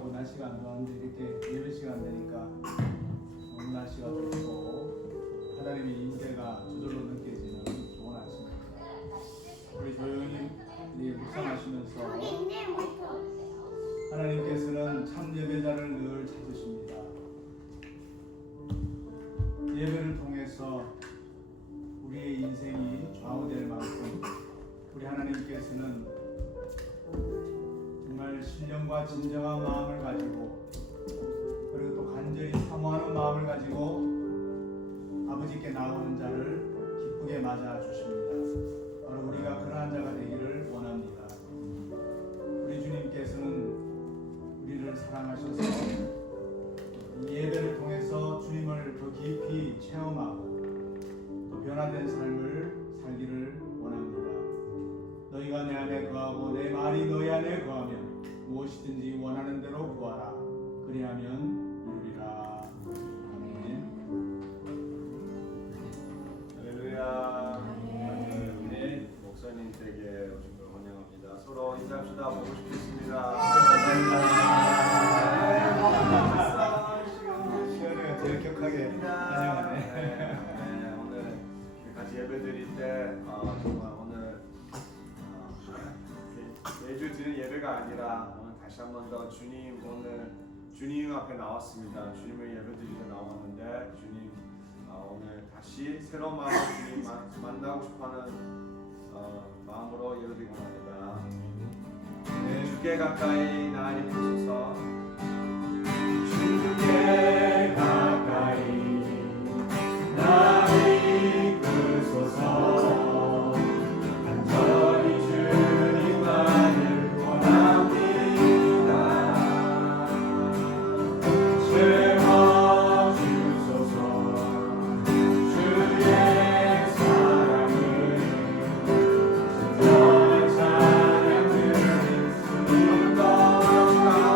오늘하고 날씨가 안 좋았는데 이렇게 예배 시간 되니까 오늘 날씨가 좋고 하나님의 임재가 저절로 느껴지는 좋은 아침입니다. 우리 조용히 묵상하시면서 하나님께서는 참 예배자를 늘 찾으십니다. 예배를 통해서 우리의 인생이 좌우될 만큼 우리 하나님께서는 정말 신령과 진정한 마음을 가지고 그리고 또 간절히 사모하는 마음을 가지고 아버지께 나오는 자를 기쁘게 맞아 주십니다. 바로 우리가 그러한 자가 되기를 원합니다. 우리 주님께서는 우리를 사랑하셔서 이 예배를 통해서 주님을 더 깊이 체험하고 또 변화된 삶을 살기를 원합니다. 너희가 내 안에 거하고 내 말이 너희 안에 거하면 무엇이든지 원하는 대로 구하라. 그리하면 이루리라. 아멘. 할렐루야. 네, 목사님 댁에 오신 걸 환영합니다. 서로 인사합시다. 보고 싶습니다. 시원해가 제일 격하게 환영하네. 네, 오늘 같이 예배 드릴 때 정말 오늘 매주 드리는 예배가 아니라 오늘 다시 한 번 더 주님 오늘 주님 앞에 나왔습니다. 주님을 예배 드리러 나왔는데 주님 오늘 다시 새로운 마음으로 주님 만나고 싶어하는 마음으로 예배드리고 합니다. 네, 주께 가까이 나를 부소서. 주께 가까이 나를 이끌소서. 간절히 주님만을 원합니다. 채워주소서. 주의 사랑을 진정한 찬양 드릴 수 있도록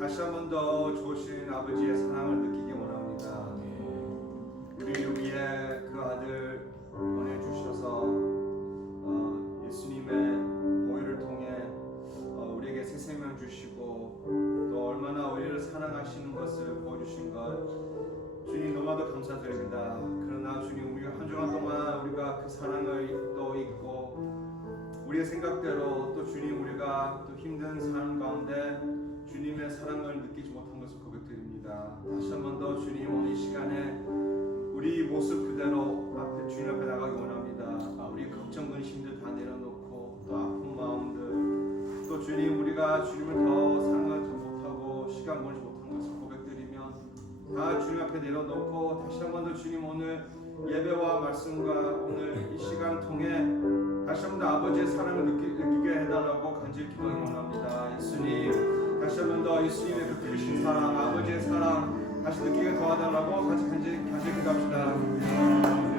다시 한 번 더 좋으신 아버지의 사랑을 느끼기 원합니다. 우리를 위해 그 아들 보내주셔서 예수님의 보혈을 통해 우리에게 새 생명 주시고 또 얼마나 우리를 사랑하시는 것을 보여주신 것 주님 너무나도 감사드립니다. 그러나 주님 우리가 한 주간 동안 우리가 그 사랑을 또 잊고 우리의 생각대로 또 주님 우리가 또 힘든 삶 가운데 주님의 사랑을 느끼지 못한 것을 고백드립니다. 다시 한 번 더 주님 오늘 이 시간에 우리 모습 그대로 앞에 주님 앞에 나가기 원합니다. 우리 걱정 근심들 다 내려놓고 또 아픈 마음들 또 주님 우리가 주님을 더 사랑하지 못하고 시간 보내지 못한 것을 고백드리면 다 주님 앞에 내려놓고 다시 한 번 더 주님 오늘 예배와 말씀과 오늘 이 시간을 통해 다시 한 번 더 아버지의 사랑을 느끼게 해달라고 간절히 기도하기 원합니다. 예수님 다시 한 번 더 예수님의 그 크신 사랑 아버지의 사랑 다시 느끼게 도와달라고 같이 간절히 기도합시다.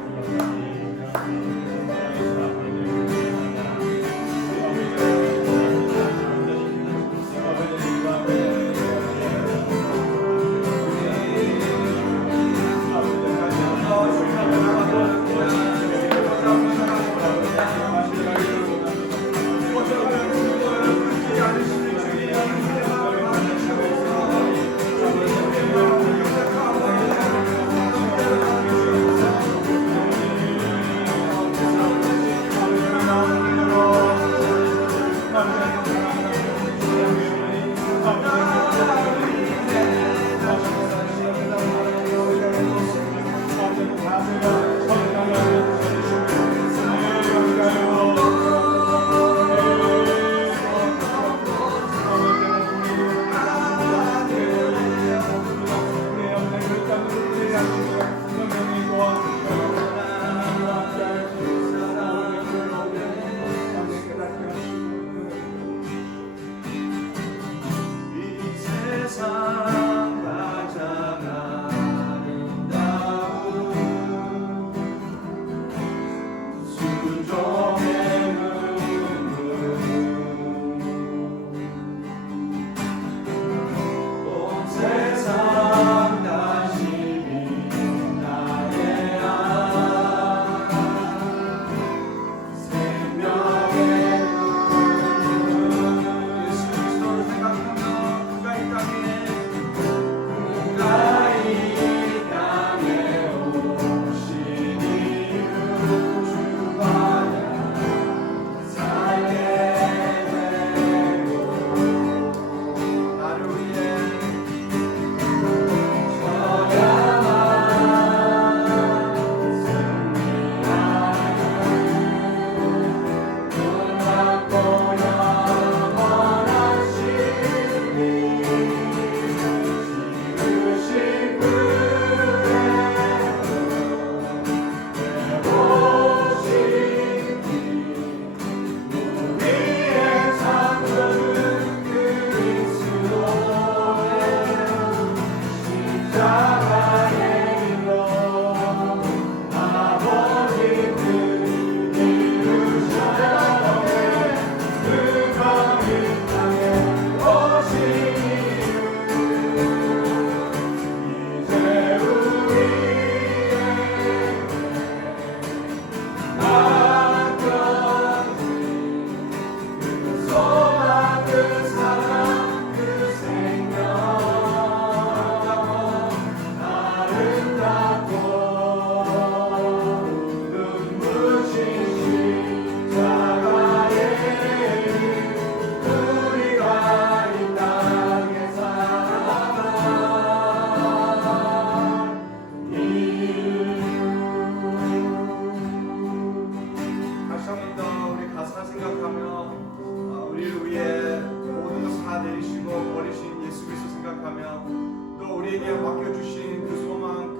우리에게 맡겨주신 그 소망,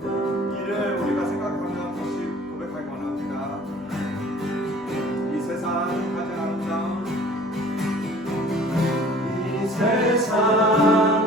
그 일을 우리가 생각하며 다시 고백하기 원합니다. 이 세상 가장 아름다운 이 세상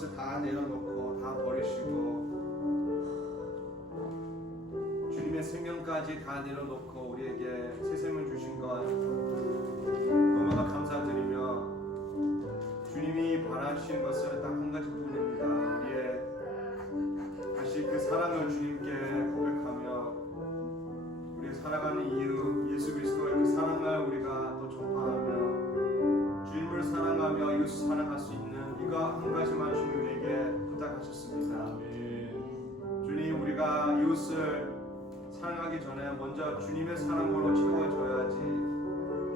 것을 다 내려놓고 다 버리시고 주님의 생명까지 다 내려놓고 우리에게 새 생명 주신 것 너무나 감사드리며 주님이 바라신 것은 딱 한 가지뿐입니다. 우리의 다시 그 사랑을 주님께 고백하며 우리의 살아가는 이유 예수 그리스도의 그 사랑을 우리가 또 전파하며 주님을 사랑하며 이웃을 사랑할 수 있는 이거 한 가지만 주님에게 부탁하셨습니다. 주님, 우리가 이웃을 사랑하기 전에 먼저 주님의 사랑으로 채워줘야지,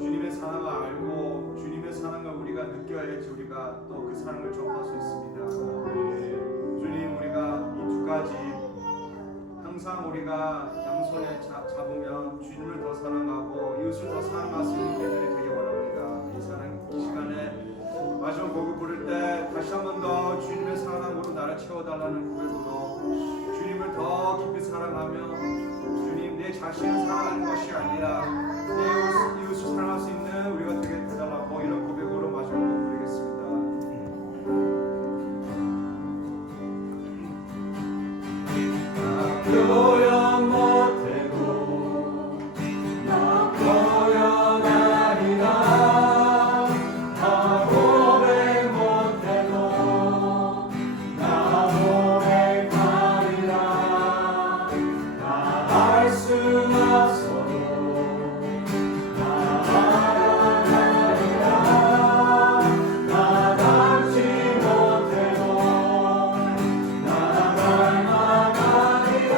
주님의 사랑을 알고 주님의 사랑을 우리가 느껴야지 우리가 또 그 사랑을 전할 수 있습니다. 주님, 우리가 이 두 가지 항상 우리가 양손에 잡으면 주님을 더 사랑하고 이웃을 더 사랑할 수 있는 계절이 되기 원합니다. 이 시간에 마지막 곡을 부를 때 다시 한 번 더 주님의 사랑으로 나를 채워달라는 고백으로 주님을 더 깊이 사랑하며 주님, 내 자신을 사랑하는 것이 아니라 내 이웃을 사랑할 수 있는 우리가 되게 해달라고 이런 고백으로 마지막 곡 부르겠습니다. 표현 못해도 나 표현하리라. 나 고백 못해도 나 고백하리라. 나 알 수 없어도 나 알아가리라. 나 닮지 못해도 나 닮아가리라.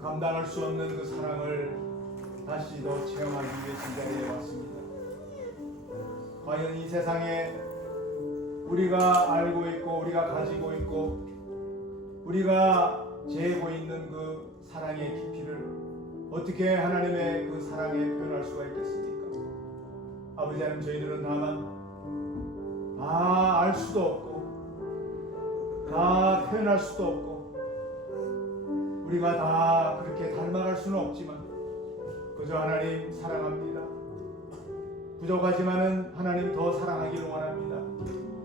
감당할 수 없는 그 사랑을 다시 더 체험하기 위해 이 자리에 왔습니다. 과연 이 세상에 우리가 알고 있고 우리가 가지고 있고 우리가 재고 있는 그 사랑의 깊이를 어떻게 하나님의 그 사랑에 표현할 수가 있겠습니까? 아버지 하나님, 저희들은 다만 다 알 수도 없고 다 표현할 수도 없고 우리가 다 그렇게 닮아갈 수는 없지만 그저 하나님 사랑합니다. 부족하지만은 하나님 더 사랑하기를 원합니다.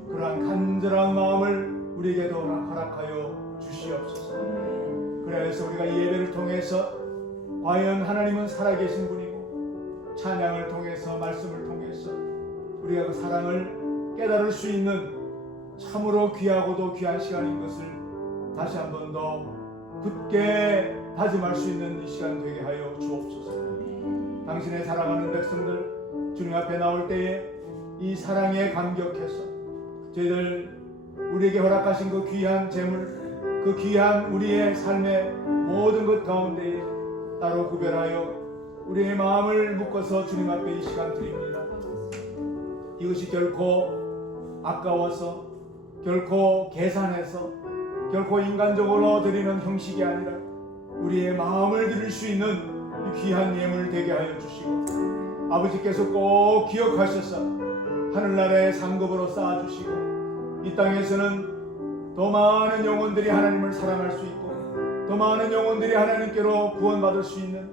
그러한 간절한 마음을 우리에게도 허락하여 주시옵소서. 그래서 우리가 이 예배를 통해서 과연 하나님은 살아계신 분이고 찬양을 통해서 말씀을 통해서 우리가 그 사랑을 깨달을 수 있는 참으로 귀하고도 귀한 시간인 것을 다시 한 번 더 굳게 다짐할 수 있는 이 시간 되게 하여 주옵소서. 당신의 사랑하는 백성들 주님 앞에 나올 때에 이 사랑에 감격해서 저희들 우리에게 허락하신 그 귀한 재물, 그 귀한 우리의 삶의 모든 것 가운데 따로 구별하여 우리의 마음을 묶어서 주님 앞에 이 시간 드립니다. 이것이 결코 아까워서 결코 계산해서 결코 인간적으로 드리는 형식이 아니라 우리의 마음을 드릴 수 있는 이 귀한 예물 되게 하여 주시고 아버지께서 꼭 기억하셔서 하늘나라의 상급으로 쌓아주시고 이 땅에서는 더 많은 영혼들이 하나님을 사랑할 수 있고 더 많은 영혼들이 하나님께로 구원받을 수 있는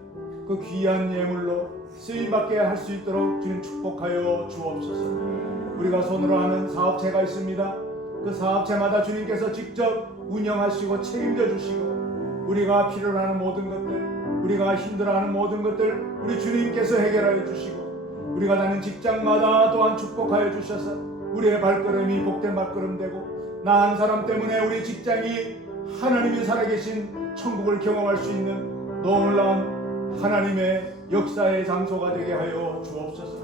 그 귀한 예물로 쓰임받게 할 수 있도록 주님 축복하여 주옵소서. 우리가 손으로 하는 사업체가 있습니다. 그 사업체마다 주님께서 직접 운영하시고 책임져 주시고 우리가 필요로 하는 모든 것들, 우리가 힘들어하는 모든 것들 우리 주님께서 해결하여 주시고 우리가 다니는 직장마다 또한 축복하여 주셔서 우리의 발걸음이 복된 발걸음 되고 나 한 사람 때문에 우리 직장이 하나님이 살아계신 천국을 경험할 수 있는 놀라운 하나님의 역사의 장소가 되게 하여 주옵소서.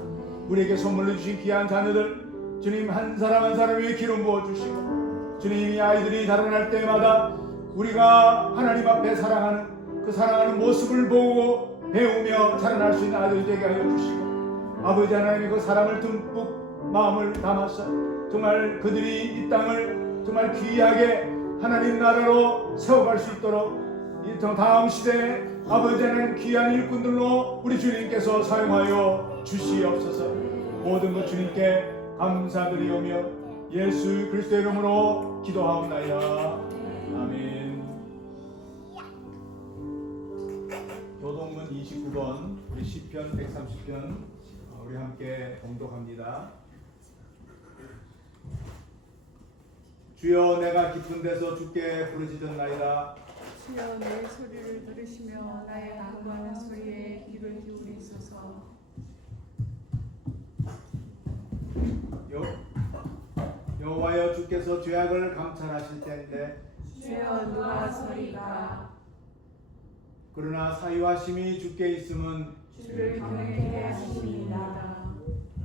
우리에게 선물로 주신 귀한 자녀들 주님 한 사람 한 사람에게 기름 부어주시고 주님 이 아이들이 자라날 때마다 우리가 하나님 앞에 사랑하는 그 사랑하는 모습을 보고 배우며 자라날 수 있는 아이들 되게 하여 주시고 아버지 하나님의 그 사랑을 듬뿍 마음을 담아서 정말 그들이 이 땅을 정말 귀하게 하나님 나라로 세워갈 수 있도록 이 다음 시대에 아버지 하나님 귀한 일꾼들로 우리 주님께서 사용하여 주시옵소서. 모든 것 주님께 감사드리오며 예수 그리스도의 이름으로 기도하옵나이다. 아멘. 교동문 29번 우리 시편 130편 우리 함께 봉독합니다. 주여 내가 깊은 데서 주께 부르짖었나이다. 주여 내 소리를 들으시며 나의 간구하는 소리에 귀를 기울이소서. 여호와여 주께서 죄악을 감찰하실 때인데 주여 누가 서리까. 그러나 사유하심이 주께 있음은 주를 경외케 하심이니이다.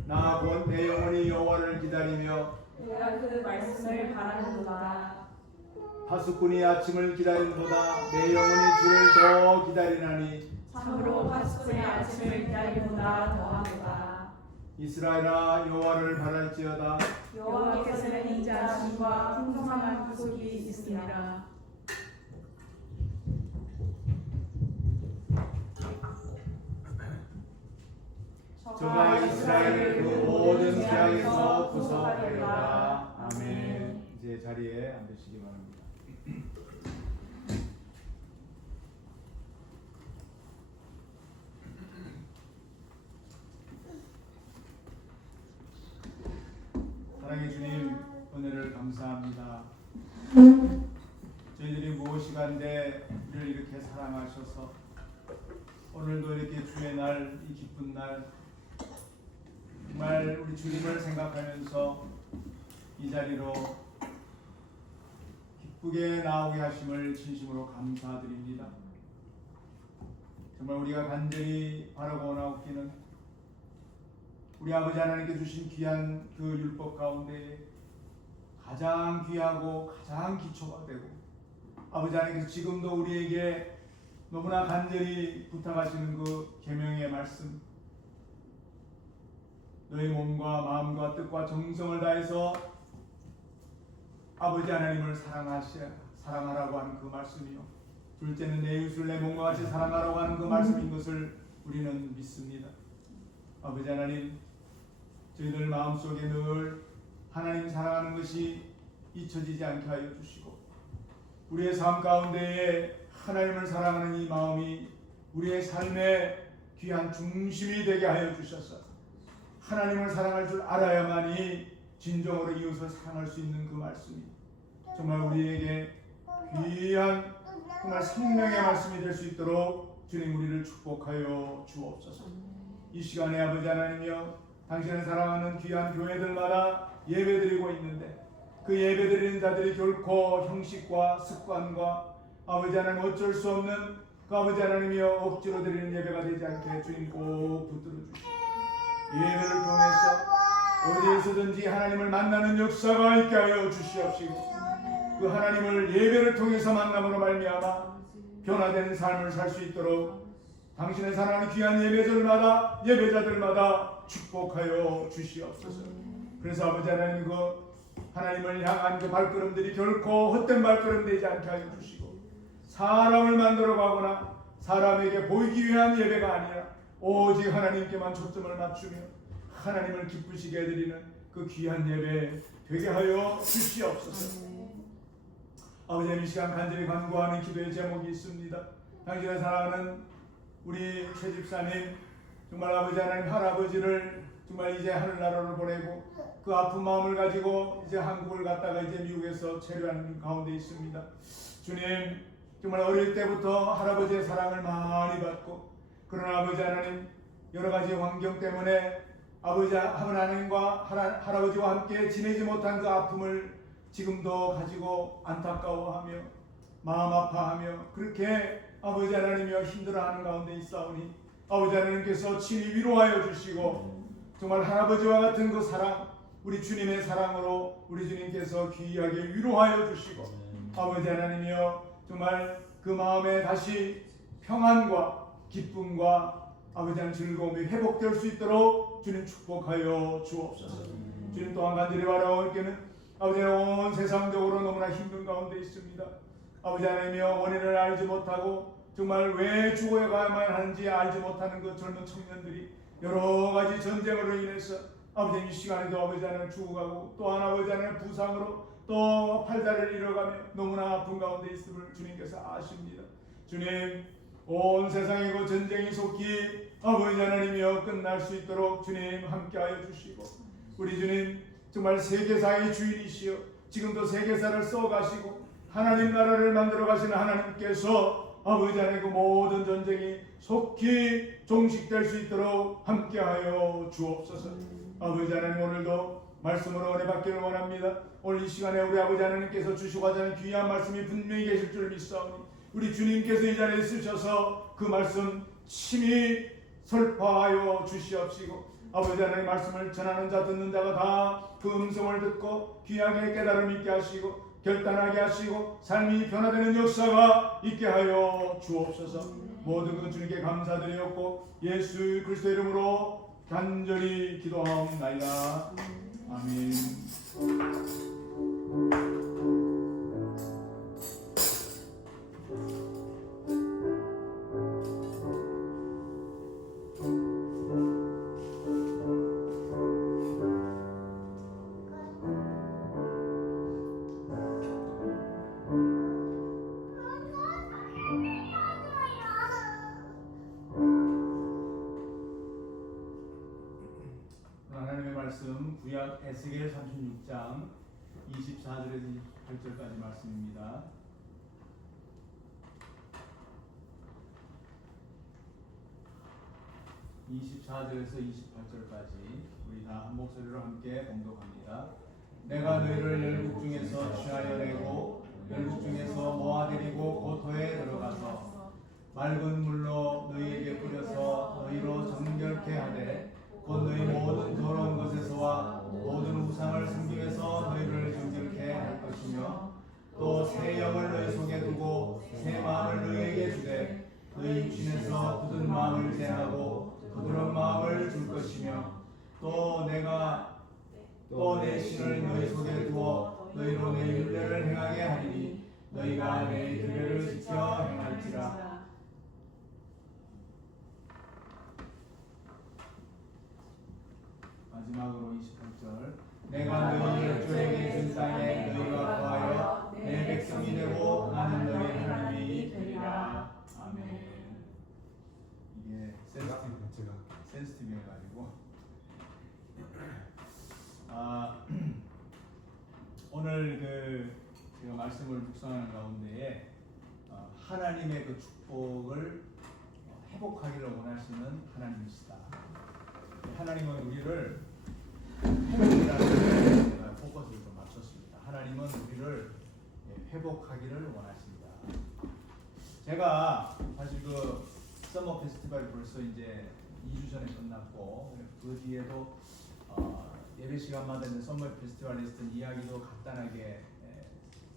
나 곧 내 영혼이 여호와를 기다리며 내가 그 말씀을 바라는도다. 파수꾼이 아침을 기다린보다 내 영혼이 주를 더 기다리나니 참으로 파수꾼의 아침을 기다림보다 더하도다. 이스라엘아 여호와를 바랄지어다. 여호와께서는 인자하심과 풍성한 구속이 있으니라. 저가 이스라엘을 그 모든 재앙에서 구속하리로다. 아멘. 이제 자리에 앉으시기 바랍니다. 사랑의 주님, 은혜를 감사합니다. 저희들이 무엇이간데 우리를 이렇게 사랑하셔서 오늘도 이렇게 주의 날, 이 기쁜 날 정말 우리 주님을 생각하면서 이 자리로 기쁘게 나오게 하심을 진심으로 감사드립니다. 정말 우리가 간절히 바라고 원하옵기는 우리 아버지 하나님께 주신 귀한 그 율법 가운데 가장 귀하고 가장 기초가 되고 아버지 하나님께서 지금도 우리에게 너무나 간절히 부탁하시는 그 계명의 말씀, 너희 몸과 마음과 뜻과 정성을 다해서 아버지 하나님을 사랑하라고 하는 그 말씀이요, 둘째는 내 이웃을 내 몸과 같이 사랑하라고 하는 그 말씀인 것을 우리는 믿습니다. 아버지 하나님, 저희들 마음속에 늘 하나님 사랑하는 것이 잊혀지지 않게 하여 주시고, 우리의 삶 가운데에 하나님을 사랑하는 이 마음이 우리의 삶의 귀한 중심이 되게 하여 주셔서 하나님을 사랑할 줄 알아야만이 진정으로 이웃을 사랑할 수 있는 그 말씀이 정말 우리에게 귀한 정말 생명의 말씀이 될 수 있도록 주님 우리를 축복하여 주옵소서. 이 시간에 아버지 하나님이여, 당신을 사랑하는 귀한 교회들마다 예배드리고 있는데 그 예배드리는 자들이 결코 형식과 습관과 아버지 하나님 어쩔 수 없는 그 아버지 하나님이여 억지로 드리는 예배가 되지 않게 주님 꼭 붙들어 주시고, 예배를 통해서 어디에서든지 하나님을 만나는 역사가 있게 하여 주시옵시고, 그 하나님을 예배를 통해서 만남으로 말미암아 변화된 삶을 살 수 있도록 당신의 사랑하는 귀한 예배자들마다 축복하여 주시옵소서. 그래서 아버지 하나님, 그 하나님을 향한 그 발걸음들이 결코 헛된 발걸음 되지 않게 하여 주시고, 사람을 만들어 가거나 사람에게 보이기 위한 예배가 아니라 오직 하나님께만 초점을 맞추며 하나님을 기쁘시게 해드리는 그 귀한 예배 되게 하여 주시옵소서. 아버지 하나님, 이 시간 간절히 간구하는 기도의 제목이 있습니다. 당신의 사랑하는 우리 최 집사님, 정말 아버지 하나님 할아버지를 정말 이제 하늘나라로 보내고 그 아픈 마음을 가지고 이제 한국을 갔다가 이제 미국에서 체류하는 가운데 있습니다. 주님, 정말 어릴 때부터 할아버지의 사랑을 많이 받고, 그러나 아버지 하나님 여러 가지 환경 때문에 아버지 하나님과 할아버지와 함께 지내지 못한 그 아픔을 지금도 가지고 안타까워하며 마음 아파하며 그렇게 아버지 하나님이여 힘들어하는 가운데 있사오니 아버지 하나님께서 친히 위로하여 주시고, 정말 할아버지와 같은 그 사랑, 우리 주님의 사랑으로 우리 주님께서 귀하게 위로하여 주시고, 아버지 하나님이여 정말 그 마음에 다시 평안과 기쁨과 아버지 하나님 즐거움이 회복될 수 있도록 주님 축복하여 주옵소서. 주님 또한 간절히 바라오기는 아버지 온 세상적으로 너무나 힘든 가운데 있습니다. 아버지 하나님이여, 원인을 알지 못하고 정말 왜 죽어야만 하는지 알지 못하는 그 젊은 청년들이 여러 가지 전쟁으로 인해서 아버지 이 시간에도 아버지 하나님 죽어가고, 또한 아버지 하나님 부상으로 또 팔다리를 잃어가며 너무나 아픈 가운데 있음을 주님께서 아십니다. 주님, 온 세상에 그 전쟁이 속히 아버지 하나님이여 끝날 수 있도록 주님 함께하여 주시고, 우리 주님 정말 세계사의 주인이시여 지금도 세계사를 써가시고 하나님 나라를 만들어 가시는 하나님께서 아버지 하나님 그 모든 전쟁이 속히 종식될 수 있도록 함께하여 주옵소서. 아버지 하나님, 오늘도 말씀으로 은혜 받기를 원합니다. 오늘 이 시간에 우리 아버지 하나님께서 주시고자 하는 귀한 말씀이 분명히 계실 줄 믿사오니 우리 주님께서 이 자리에 쓰셔서 그 말씀 친히 설파하여 주시옵시고, 아버지 하나님 말씀을 전하는 자 듣는 자가 다 그 음성을 듣고 귀하게 깨달음 있게 하시고 결단하게 하시고 삶이 변화되는 역사가 있게 하여 주옵소서. 모든 것 주님께 감사드리옵고 예수 그리스도 이름으로 간절히 기도하옵나이다. 아멘. 하나님의 말씀 구약 에스겔 36장 24절에서 28절까지 말씀입니다. (24절에서 28절까지) 우리 다 한 목소리로 함께 봉독합니다. 내가 너희를 열국 중에서 취하여 내고 열국 중에서 모아들이고 고토에 들어가서 맑은 물로 너희에게 뿌려서 너희로 정결케 하되 곧 너희 모든 더러운 것에서와 모든 우상을 섬김에서 너희를 정결케 할 것이며 또 새 영을 너희 속에 두고 새 마음을 너희에게 주되 맹세하고 부드러운 마음을 줄 것이며 또 내가 또 내 신을 너희 속에 두어 너희로 내 율례를 행하게 하리니 너희가 내 율례를 지켜 행할지라. 마지막으로 28절 내가 너희 열조에게 준 땅에 너희가 거하여 내 백성이 되고 나는 너희 하나님이 되리라. 아멘. 이게 센스티브해가지고 오늘 제가 말씀을 묵상하는 가운데에 하나님의 그 축복을 회복하기를 원하시는 하나님이시다. 하나님은 우리를 회복이라는 것에 제가 포커스를 좀 맞췄습니다. 하나님은 우리를 회복하기를 원하십니다. 제가 사실 그 서머 페스티벌이 벌써 이제 2주 전에 끝났고 그 뒤에도 예배 시간마다 이제 서머 페스티벌에 있었던 이야기도 간단하게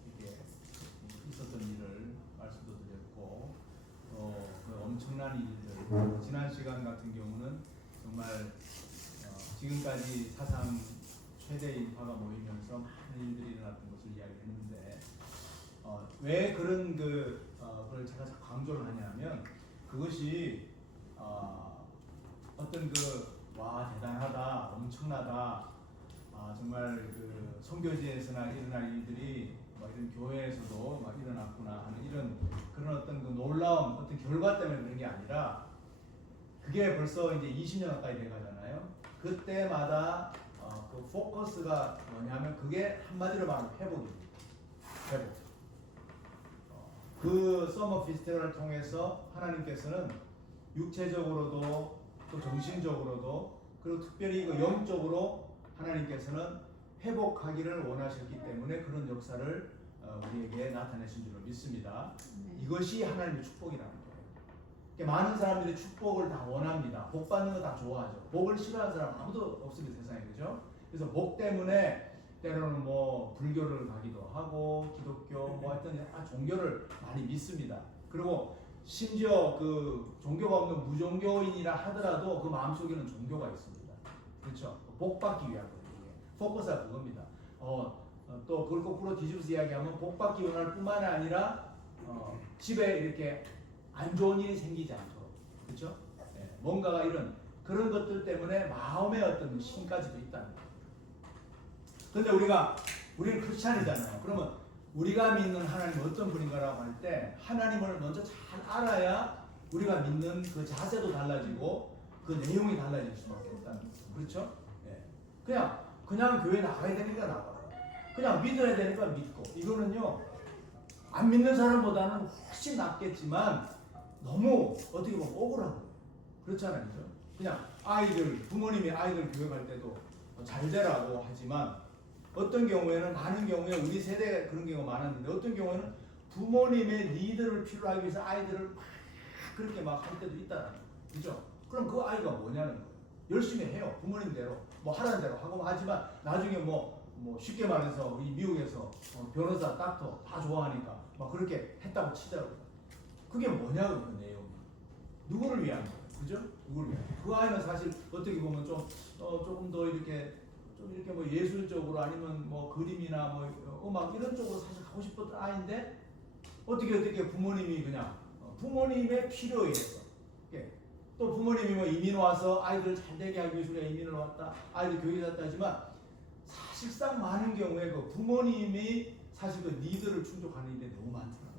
이렇게 있었던 일을 말씀도 드렸고 그 엄청난 일들 지난 시간 같은 경우는 정말 지금까지 사상 최대 인파가 모이면서 많은 일들이 일어났던 것을 이야기했는데 왜 그런 그걸 제가 강조를 하냐면 그것이 어떤 와 대단하다 엄청나다 정말 그 선교지에서나 일어날 일들이 이런 교회에서도 막 일어났구나 하는 이런 그런 어떤 그 놀라운 어떤 결과 때문에 그런 게 아니라 그게 벌써 이제 20년 가까이 돼가잖아요. 그때마다 그 포커스가 뭐냐면 그게 한마디로 말하면 회복입니다. 회복. 그 서머 피스티벌을 통해서 하나님께서는 육체적으로도 또 정신적으로도 그리고 특별히 그 영적으로 하나님께서는 회복하기를 원하셨기 때문에 그런 역사를 우리에게 나타내신 줄로 믿습니다. 이것이 하나님의 축복이라는 거예요. 많은 사람들이 축복을 다 원합니다. 복 받는 거 다 좋아하죠. 복을 싫어하는 사람 아무도 없습니다, 세상에. 그죠? 그래서 복 때문에 때로는 뭐 불교를 가기도 하고 기독교 뭐 하여튼 종교를 많이 믿습니다. 그리고 심지어 그 종교가 없는 무종교인이라 하더라도 그 마음속에는 종교가 있습니다. 그렇죠? 복 받기 위한 거예요. 포커스가 그겁니다. 또 그걸 거꾸로 뒤집어서 이야기하면 복 받기 원할 뿐만 아니라 집에 이렇게 안 좋은 일이 생기지 않도록, 그렇죠? 네, 뭔가가 이런 그런 것들 때문에 마음의 어떤 신까지도 있다는 거예요. 그런데 우리는 크리스찬이잖아요. 그러면 우리가 믿는 하나님은 어떤 분인가라고 할 때 하나님을 먼저 잘 알아야 우리가 믿는 그 자세도 달라지고 그 내용이 달라질 수밖에 없다는 거죠. 그렇죠? 네. 그냥 교회 나가야 되니까 나가. 그냥 믿어야 되니까 믿고. 이거는요 안 믿는 사람보다는 훨씬 낫겠지만 너무 어떻게 보면 억울하고 그렇잖아요. 그죠? 그냥 부모님이 아이들 교회 갈 때도 잘 되라고 하지만 어떤 경우에는 많은 경우에 우리 세대가 그런 경우가 많았는데 어떤 경우에는 부모님의 리더를 필요로 하기 위해서 아이들을 막 그렇게 막 할 때도 있다는 거예요. 그죠? 그럼 그 아이가 뭐냐는 거예요. 열심히 해요. 부모님대로 뭐 하라는 대로 하고 하지만 나중에 뭐 쉽게 말해서 우리 미국에서 변호사, 닥터 다 좋아하니까 막 그렇게 했다고 치더라고요. 그게 뭐냐고 그 내용이. 누구를 위한 거예요. 그죠? 누구를 위한 거예요. 그 아이는 사실 어떻게 보면 조금 더 이렇게 뭐 예술적으로 아니면 뭐 그림이나 뭐 음악 이런 쪽으로 사실 가고 싶었던 아이인데 어떻게 부모님이 그냥 부모님의 필요에 의해서 또 부모님이 뭐 이민 와서 아이들 잘 되게 하기 위해서 우리가 이민을 왔다 아이들 교육을 했다 하지만 사실상 많은 경우에 그 부모님이 사실 그 니드를 충족하는 일이 너무 많더라고요.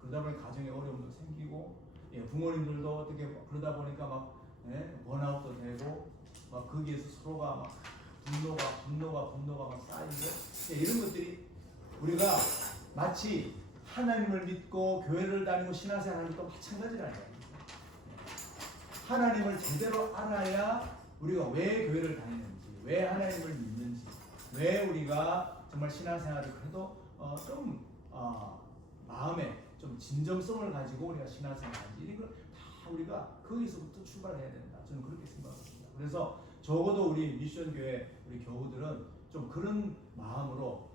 그러다 보니 가정에 어려움도 생기고 부모님들도 어떻게 그러다 보니까 막 번아웃도 되고 막 거기에서 서로가 막 분노가 막 쌓이고 이런 것들이 우리가 마치 하나님을 믿고 교회를 다니고 신앙생활하는 것도 마찬가지라는 거예요. 하나님을 제대로 알아야 우리가 왜 교회를 다니는지, 왜 하나님을 믿는지, 왜 우리가 정말 신앙생활을 그래도 마음에 좀 진정성을 가지고 우리가 신앙생활하는지 이걸 다 우리가 거기서부터 출발해야 된다. 저는 그렇게 생각합니다. 그래서 적어도 우리 미션교회 우리 교우들은 좀 그런 마음으로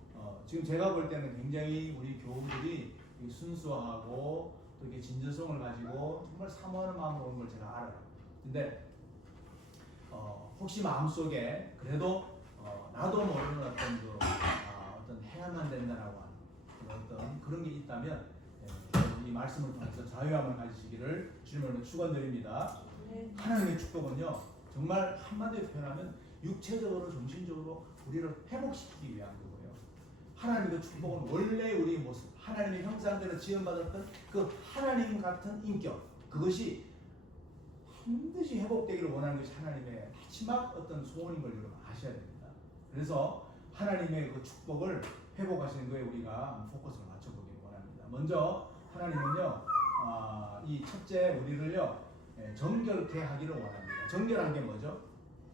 지금 제가 볼 때는 굉장히 우리 교우들이 순수하고 또 이렇게 간절성을 가지고 정말 사모하는 마음으로 오는 걸 제가 알아요. 근데 혹시 마음속에 그래도 나도 모르는 어떤 어떤 해야만 된다라고 하는 어떤 그런 게 있다면 이 말씀을 통해서 자유함을 가지시기를 주님으로 축원드립니다. 하나님의 축복은요 정말 한마디로 표현하면 육체적으로 정신적으로 우리를 회복시키기 위한 거고요. 하나님의 축복은 원래 우리의 모습, 하나님의 형상대로 지음받았던 그 하나님 같은 인격, 그것이 반드시 회복되기를 원하는 것이 하나님의 마지막 어떤 소원인 걸 여러분 아셔야 됩니다. 그래서 하나님의 그 축복을 회복하시는 거에 우리가 포커스를 맞춰보기를 원합니다. 먼저 하나님은요 이 첫째 우리를요 정결케 하기를 원합니다. 정결한 게 뭐죠?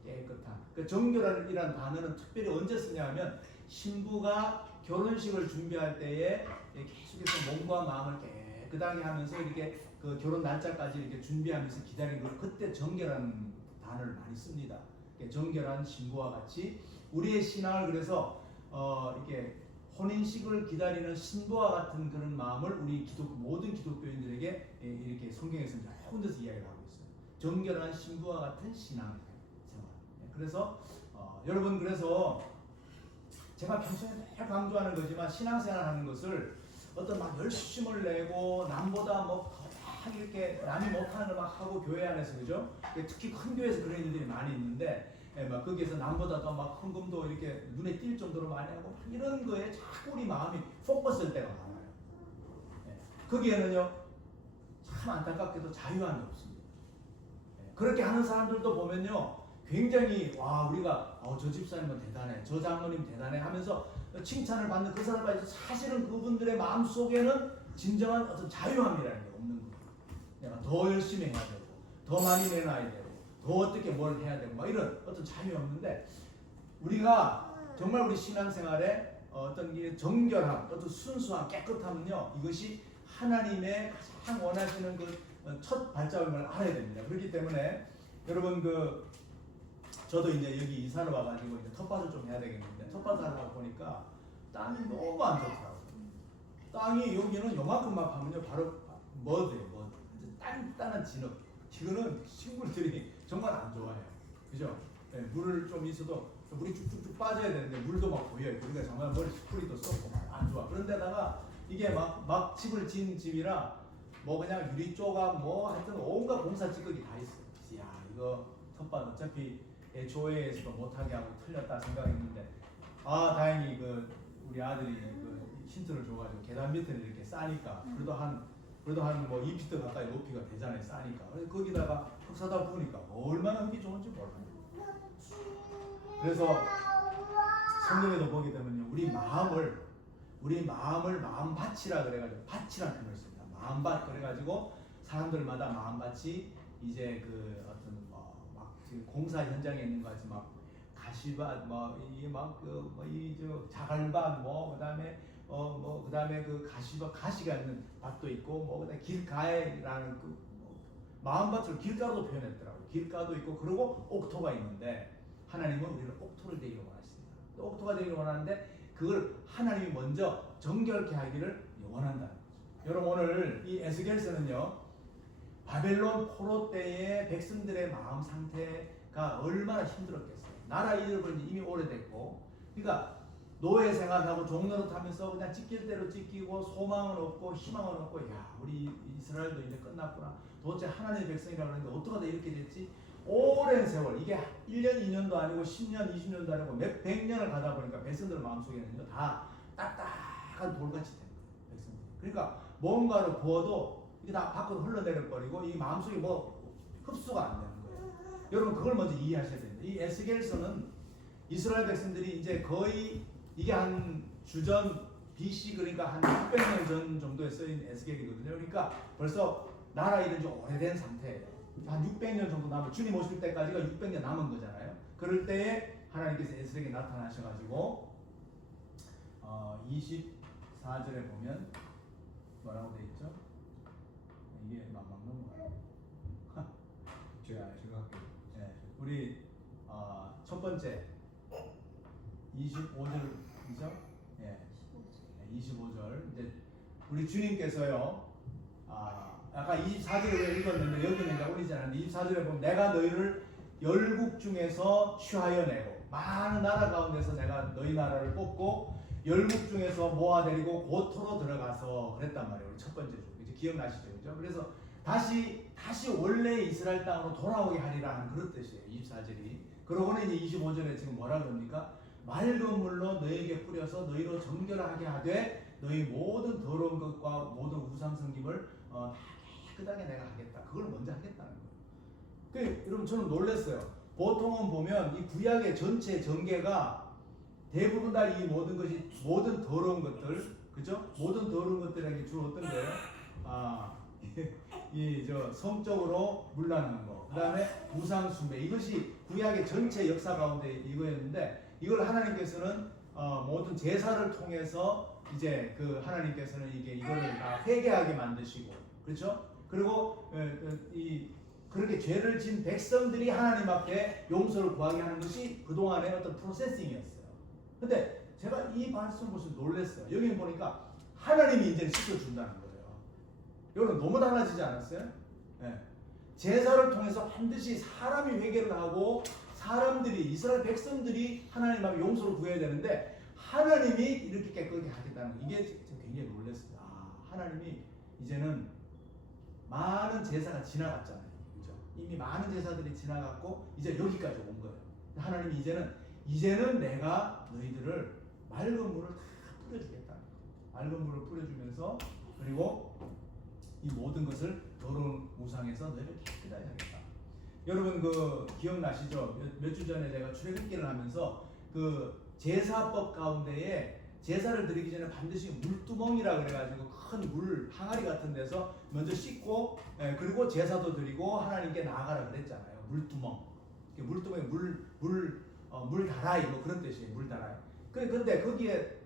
깨끗한. 그 정결이라는 단어는 특별히 언제 쓰냐면 신부가 결혼식을 준비할 때에 계속해서 몸과 마음을 깨끗하게 하면서 이렇게 그 결혼 날짜까지 이렇게 준비하면서 기다리는 걸 그때 정결한 단어를 많이 씁니다. 정결한 신부와 같이 우리의 신앙을 그래서 이렇게 혼인식을 기다리는 신부와 같은 그런 마음을 우리 모든 기독교인들에게 이렇게 성경에서 여러 군데서 이야기를 하고 있어요. 정결한 신부와 같은 신앙 생활. 그래서 여러분 그래서 제가 평소에 늘 강조하는 거지만 신앙생활 하는 것을 어떤 막 열심을 내고 남보다 뭐 이렇게 남이 못하는 걸 막 하고 교회 안에서 그죠? 특히 큰 교회에서 그런 일들이 많이 있는데 막 거기에서 남보다 더 막 헌금도 이렇게 눈에 띌 정도로 많이 하고 이런 거에 자꾸 우리 마음이 포커스될 때가 많아요. 거기에는요 참 안타깝게도 자유함이 없습니다. 그렇게 하는 사람들도 보면요 굉장히 와 우리가 저 집사님은 대단해, 저 장로님 대단해 하면서 칭찬을 받는 그 사람까지 사실은 그분들의 마음 속에는 진정한 어떤 자유함이라는 게 없는 거예요. 내가 더 열심히 해야 되고, 더 많이 내놔야 되고, 더 어떻게 뭘 해야 되고, 막 이런 어떤 자유가 없는데 우리가 정말 우리 신앙생활에 어떤 정결함, 어떤 순수함, 깨끗함은요 이것이 하나님의 가장 원하시는 그 첫 발자국을 알아야 됩니다. 그렇기 때문에 여러분 저도 이제 여기 이사를 와가지고 이제 텃밭을 좀 해야 되겠는데 텃밭을 하러 보니까 땅이 너무 안 좋더라고요. 땅이 여기는 요만큼만 파면요 바로 머드예요. 단단한 진흙. 이거는 식물들이 정말 안 좋아해요. 그죠? 물을 좀 있어도 물이 쭉쭉쭉 빠져야 되는데 물도 막 보여요. 그러니까 정말 머리 뿌리도 썩고 안 좋아. 그런데다가 이게 막 집을 지은 집이라 뭐 그냥 유리 조각 뭐 하여튼 온갖 공사 찌꺼기 다 있어요. 야 이거 텃밭 어차피 조회에서도 못하게 하고 틀렸다 생각했는데 다행히 우리 아들이 힌트를 줘가지고 계단 밑에를 이렇게 싸니까 그래도 한 뭐 2피트 가까이 높이가 되잖아요. 싸니까 거기다가 흙사다 부으니까 얼마나 흙이 좋은지 몰라요. 그래서 성경에도 보게 되면요 우리 마음을 마음밭이라 그래가지고 밭이라는 표현을 씁니다. 마음밭 그래가지고 사람들마다 마음밭이 이제 어떤 막 지금 공사 현장에 있는 것 같이 막 가시밭 자갈밭 그다음에 가시밭 가시가 있는 밭도 있고 그다음에 길가에라는 마음밭을 길가도 표현했더라고요. 길가도 있고 그리고 옥토가 있는데 하나님은 우리를 옥토를 되기를 원하십니다. 옥토가 되기를 원하는데 그걸 하나님이 먼저 정결케 하기를 원한다는 거죠. 여러분 오늘 이 에스겔서는요 바벨론 포로 때의 백성들의 마음 상태가 얼마나 힘들었겠어요. 나라 잃어버린 지 이미 오래됐고 그러니까 노예 생활하고 종노릇 하면서 그냥 찢길 대로 찢기고 소망은 없고 희망은 없고 야 우리 이스라엘도 이제 끝났구나. 도대체 하나님의 백성이라고 그러는데 어떡하다 이렇게 됐지? 오랜 세월 이게 1년 2년도 아니고 10년 20년도 아니고 몇 백 년을 가다 보니까 백성들 마음속에는 다 딱딱한 돌같이 된 거예요. 백성들. 그러니까 뭔가를 부어도 이게 다 밖으로 흘러내려 버리고 이 마음속에 흡수가 안 되는 거예요. 여러분 그걸 먼저 이해하셔야 됩니다. 이 에스겔서는 이스라엘 백성들이 이제 거의 이게 한 주전 BC 그러니까 한 600년 전 정도에 쓰인 에스겔이거든요. 그러니까 벌써 나라 잃은 지 오래된 상태예요. 한 600년 정도 남은 주님 오실 때까지가 600년 남은 거잖아요. 그럴 때에 하나님께서 에스겔에게 나타나셔가지고 24절에 보면 뭐라고 돼 있죠? 이게 막 넘어가요. 제가 할게요. 네, 우리 첫 번째 25절이죠? 예. 25절. 이제 우리 주님께서요. 아까 24절에 읽었는데 여기는 이제 올리지 않았는데 24절에 보면 내가 너희를 열국 중에서 취하여 내고 많은 나라 가운데서 내가 너희 나라를 뽑고 열국 중에서 모아내리고 고토로 들어가서 그랬단 말이에요. 우리 첫 번째 주. 이제 기억나시죠? 그죠? 그래서 다시 원래 이스라엘 땅으로 돌아오게 하리라는 그런 뜻이에요. 24절이. 그러고는 이제 25절에 지금 뭐라 그럽니까? 맑은 물로 너희에게 뿌려서 너희로 정결하게 하되 너희 모든 더러운 것과 모든 우상 섬김을 다 깨끗하게 내가 하겠다. 그걸 먼저 하겠다는 거예요. 여러분 저는 놀랐어요. 보통은 보면 이 구약의 전체 전개가 대부분 다 이 모든 것이 모든 더러운 것들, 그죠? 모든 더러운 것들에게 주로 어떤 거예요? 이 성적으로 문란한 거, 그 다음에 우상 숭배, 이것이 구약의 전체 역사 가운데 이거였는데 이걸 하나님께서는 모든 제사를 통해서 이제 그 하나님께서는 이거를 다 회개하게 만드시고, 그렇죠? 그리고 그렇게 죄를 진 백성들이 하나님 앞에 용서를 구하게 하는 것이 그동안의 어떤 프로세싱이었어요. 근데 제가 이 말씀 보면서 놀랐어요. 여기 보니까 하나님이 이제 씻어준다는 거예요. 여러분 너무 달라지지 않았어요? 네. 제사를 통해서 반드시 사람이 회개를 하고 사람들이 이스라엘 백성들이 하나님 앞에 용서를 구해야 되는데 하나님이 이렇게 깨끗하게 하겠다는 거, 이게 굉장히 놀랐어요. 하나님이 이제는 많은 제사가 지나갔잖아요. 그죠? 이미 많은 제사들이 지나갔고 이제 여기까지 온 거예요. 하나님이 이제는 내가 너희들을 맑은 물을 다 뿌려주겠다. 맑은 물을 뿌려주면서 그리고 이 모든 것을 더러운 우상에서 너희를 깨끗하게 하겠다. 여러분 기억나시죠? 몇 주 전에 제가 출애굽기를 하면서 그 제사법 가운데에 제사를 드리기 전에 반드시 물두멍이라 그래가지고 큰 물 항아리 같은 데서 먼저 씻고 그리고 제사도 드리고 하나님께 나아가라 그랬잖아요. 물두멍. 물두멍에 물 다라이 뭐 그런 뜻이에요. 물 다라이. 근데 거기에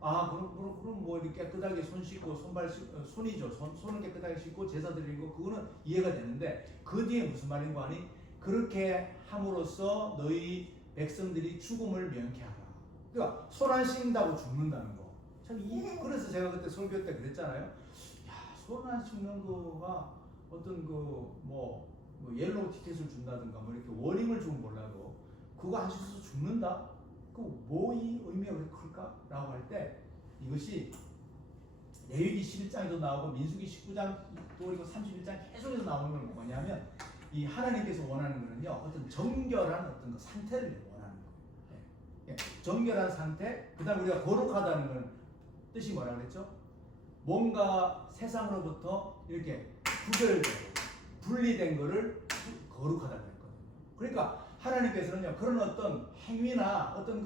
그럼 뭐 이렇게 깨끗하게 손 씻고 손을 깨끗하게 씻고 제사 드리고 그거는 이해가 되는데 그 뒤에 무슨 말인고 하니 그렇게 함으로써 너희 백성들이 죽음을 면케하라. 그러니까 손 안 씻는다고 죽는다는 거. 그래서 제가 그때 설교 때 그랬잖아요. 손 안 씻는 거가 어떤 뭐 옐로우 티켓을 준다든가 뭐 이렇게 워닝을 주면 몰라도 그거 안 씻어서 죽는다? 이 의미가 왜 클까? 라고 할 때 이것이 레위기 11장에도 나오고 민수기 19장 또 그리고 31장 계속해서 나오는 건 뭐냐면 이 하나님께서 원하는 거는요 어떤 정결한 어떤 상태를 원하는 거예요. 정결한 상태, 그 다음에 우리가 거룩하다는 건 뜻이 뭐라 그랬죠? 뭔가 세상으로부터 이렇게 구별되고 분리된 거를 거룩하다고 했거든요. 그러니까 하나님께서는요 그런 어떤 행위나 어떤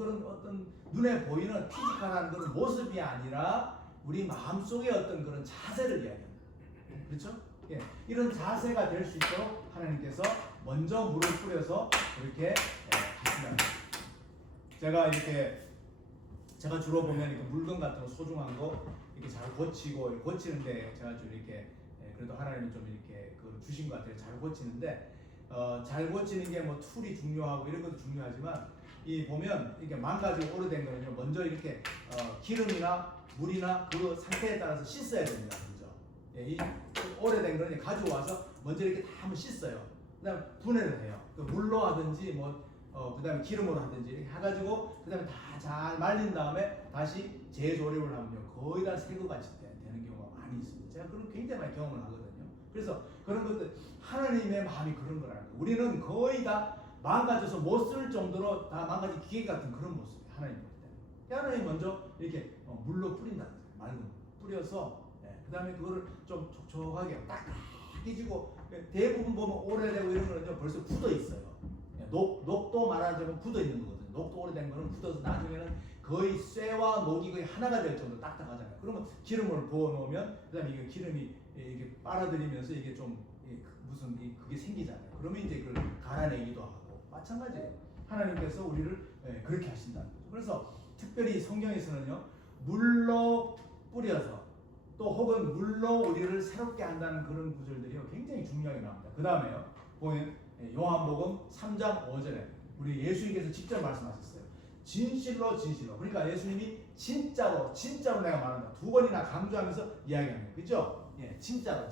눈에 보이는 피지컬한 그런 모습이 아니라 우리 마음속의 어떤 그런 자세를 이야기합니다. 그렇죠? 이런 자세가 될 수 있도록 하나님께서 먼저 물을 뿌려서 이렇게 하신다. 제가 주로 보면 이렇게 물건 같은 거 소중한 거 이렇게 잘 고치는데 제가 좀 이렇게 그래도 하나님이 좀 이렇게 주신 것 같아요. 잘 고치는데 잘 고치는 게 뭐 툴이 중요하고 이런 것도 중요하지만 이 보면 이렇게 망가지고 오래된 거는요 먼저 이렇게 기름이나 물이나 그 상태에 따라서 씻어야 됩니다. 그죠? 이 오래된 거는 가져와서 먼저 이렇게 다 한번 씻어요. 그다음 분해를 해요. 물로 하든지 그다음에 기름으로 하든지 이렇게 해가지고 그다음에 다 잘 말린 다음에 다시 재조립을 하면요 거의 다 새 것 같이 되는 경우가 많이 있습니다. 제가 그런 굉장히 많이 경험을 하거든요. 그래서 그런 것들 하나님의 마음이 그런 거라는 거예요. 우리는 거의 다 망가져서 못 쓸 정도로 다 망가진 기계 같은 그런 모습이에요. 하나님 볼 때. 하나님 먼저 이렇게 물로 뿌린다는 거예요. 맑은 뿌려서 그 다음에 그거를 좀 촉촉하게 딱 해주고 대부분 보면 오래되고 이런 거는 벌써 굳어 있어요. 녹도 말하자면 굳어 있는 거거든요. 녹도 오래된 거는 굳어서 나중에는 거의 쇠와 녹이 거의 하나가 될 정도로 딱딱하잖아요. 그러면 기름을 부어 놓으면 그다음에 이게 기름이 이게 빨아들이면서 이게 좀 그게 생기잖아요. 그러면 이제 그걸 갈아내기도 하고 마찬가지예요. 하나님께서 우리를 그렇게 하신다는 거죠. 그래서 특별히 성경에서는요 물로 뿌려서 또 혹은 물로 우리를 새롭게 한다는 그런 구절들이 굉장히 중요하게 나옵니다. 그 다음에요 보면 요한복음 3장 5절에 우리 예수님께서 직접 말씀하셨어요. 진실로 그러니까 예수님이 진짜로 내가 말한다 두 번이나 강조하면서 이야기합니다. 그죠? 진짜로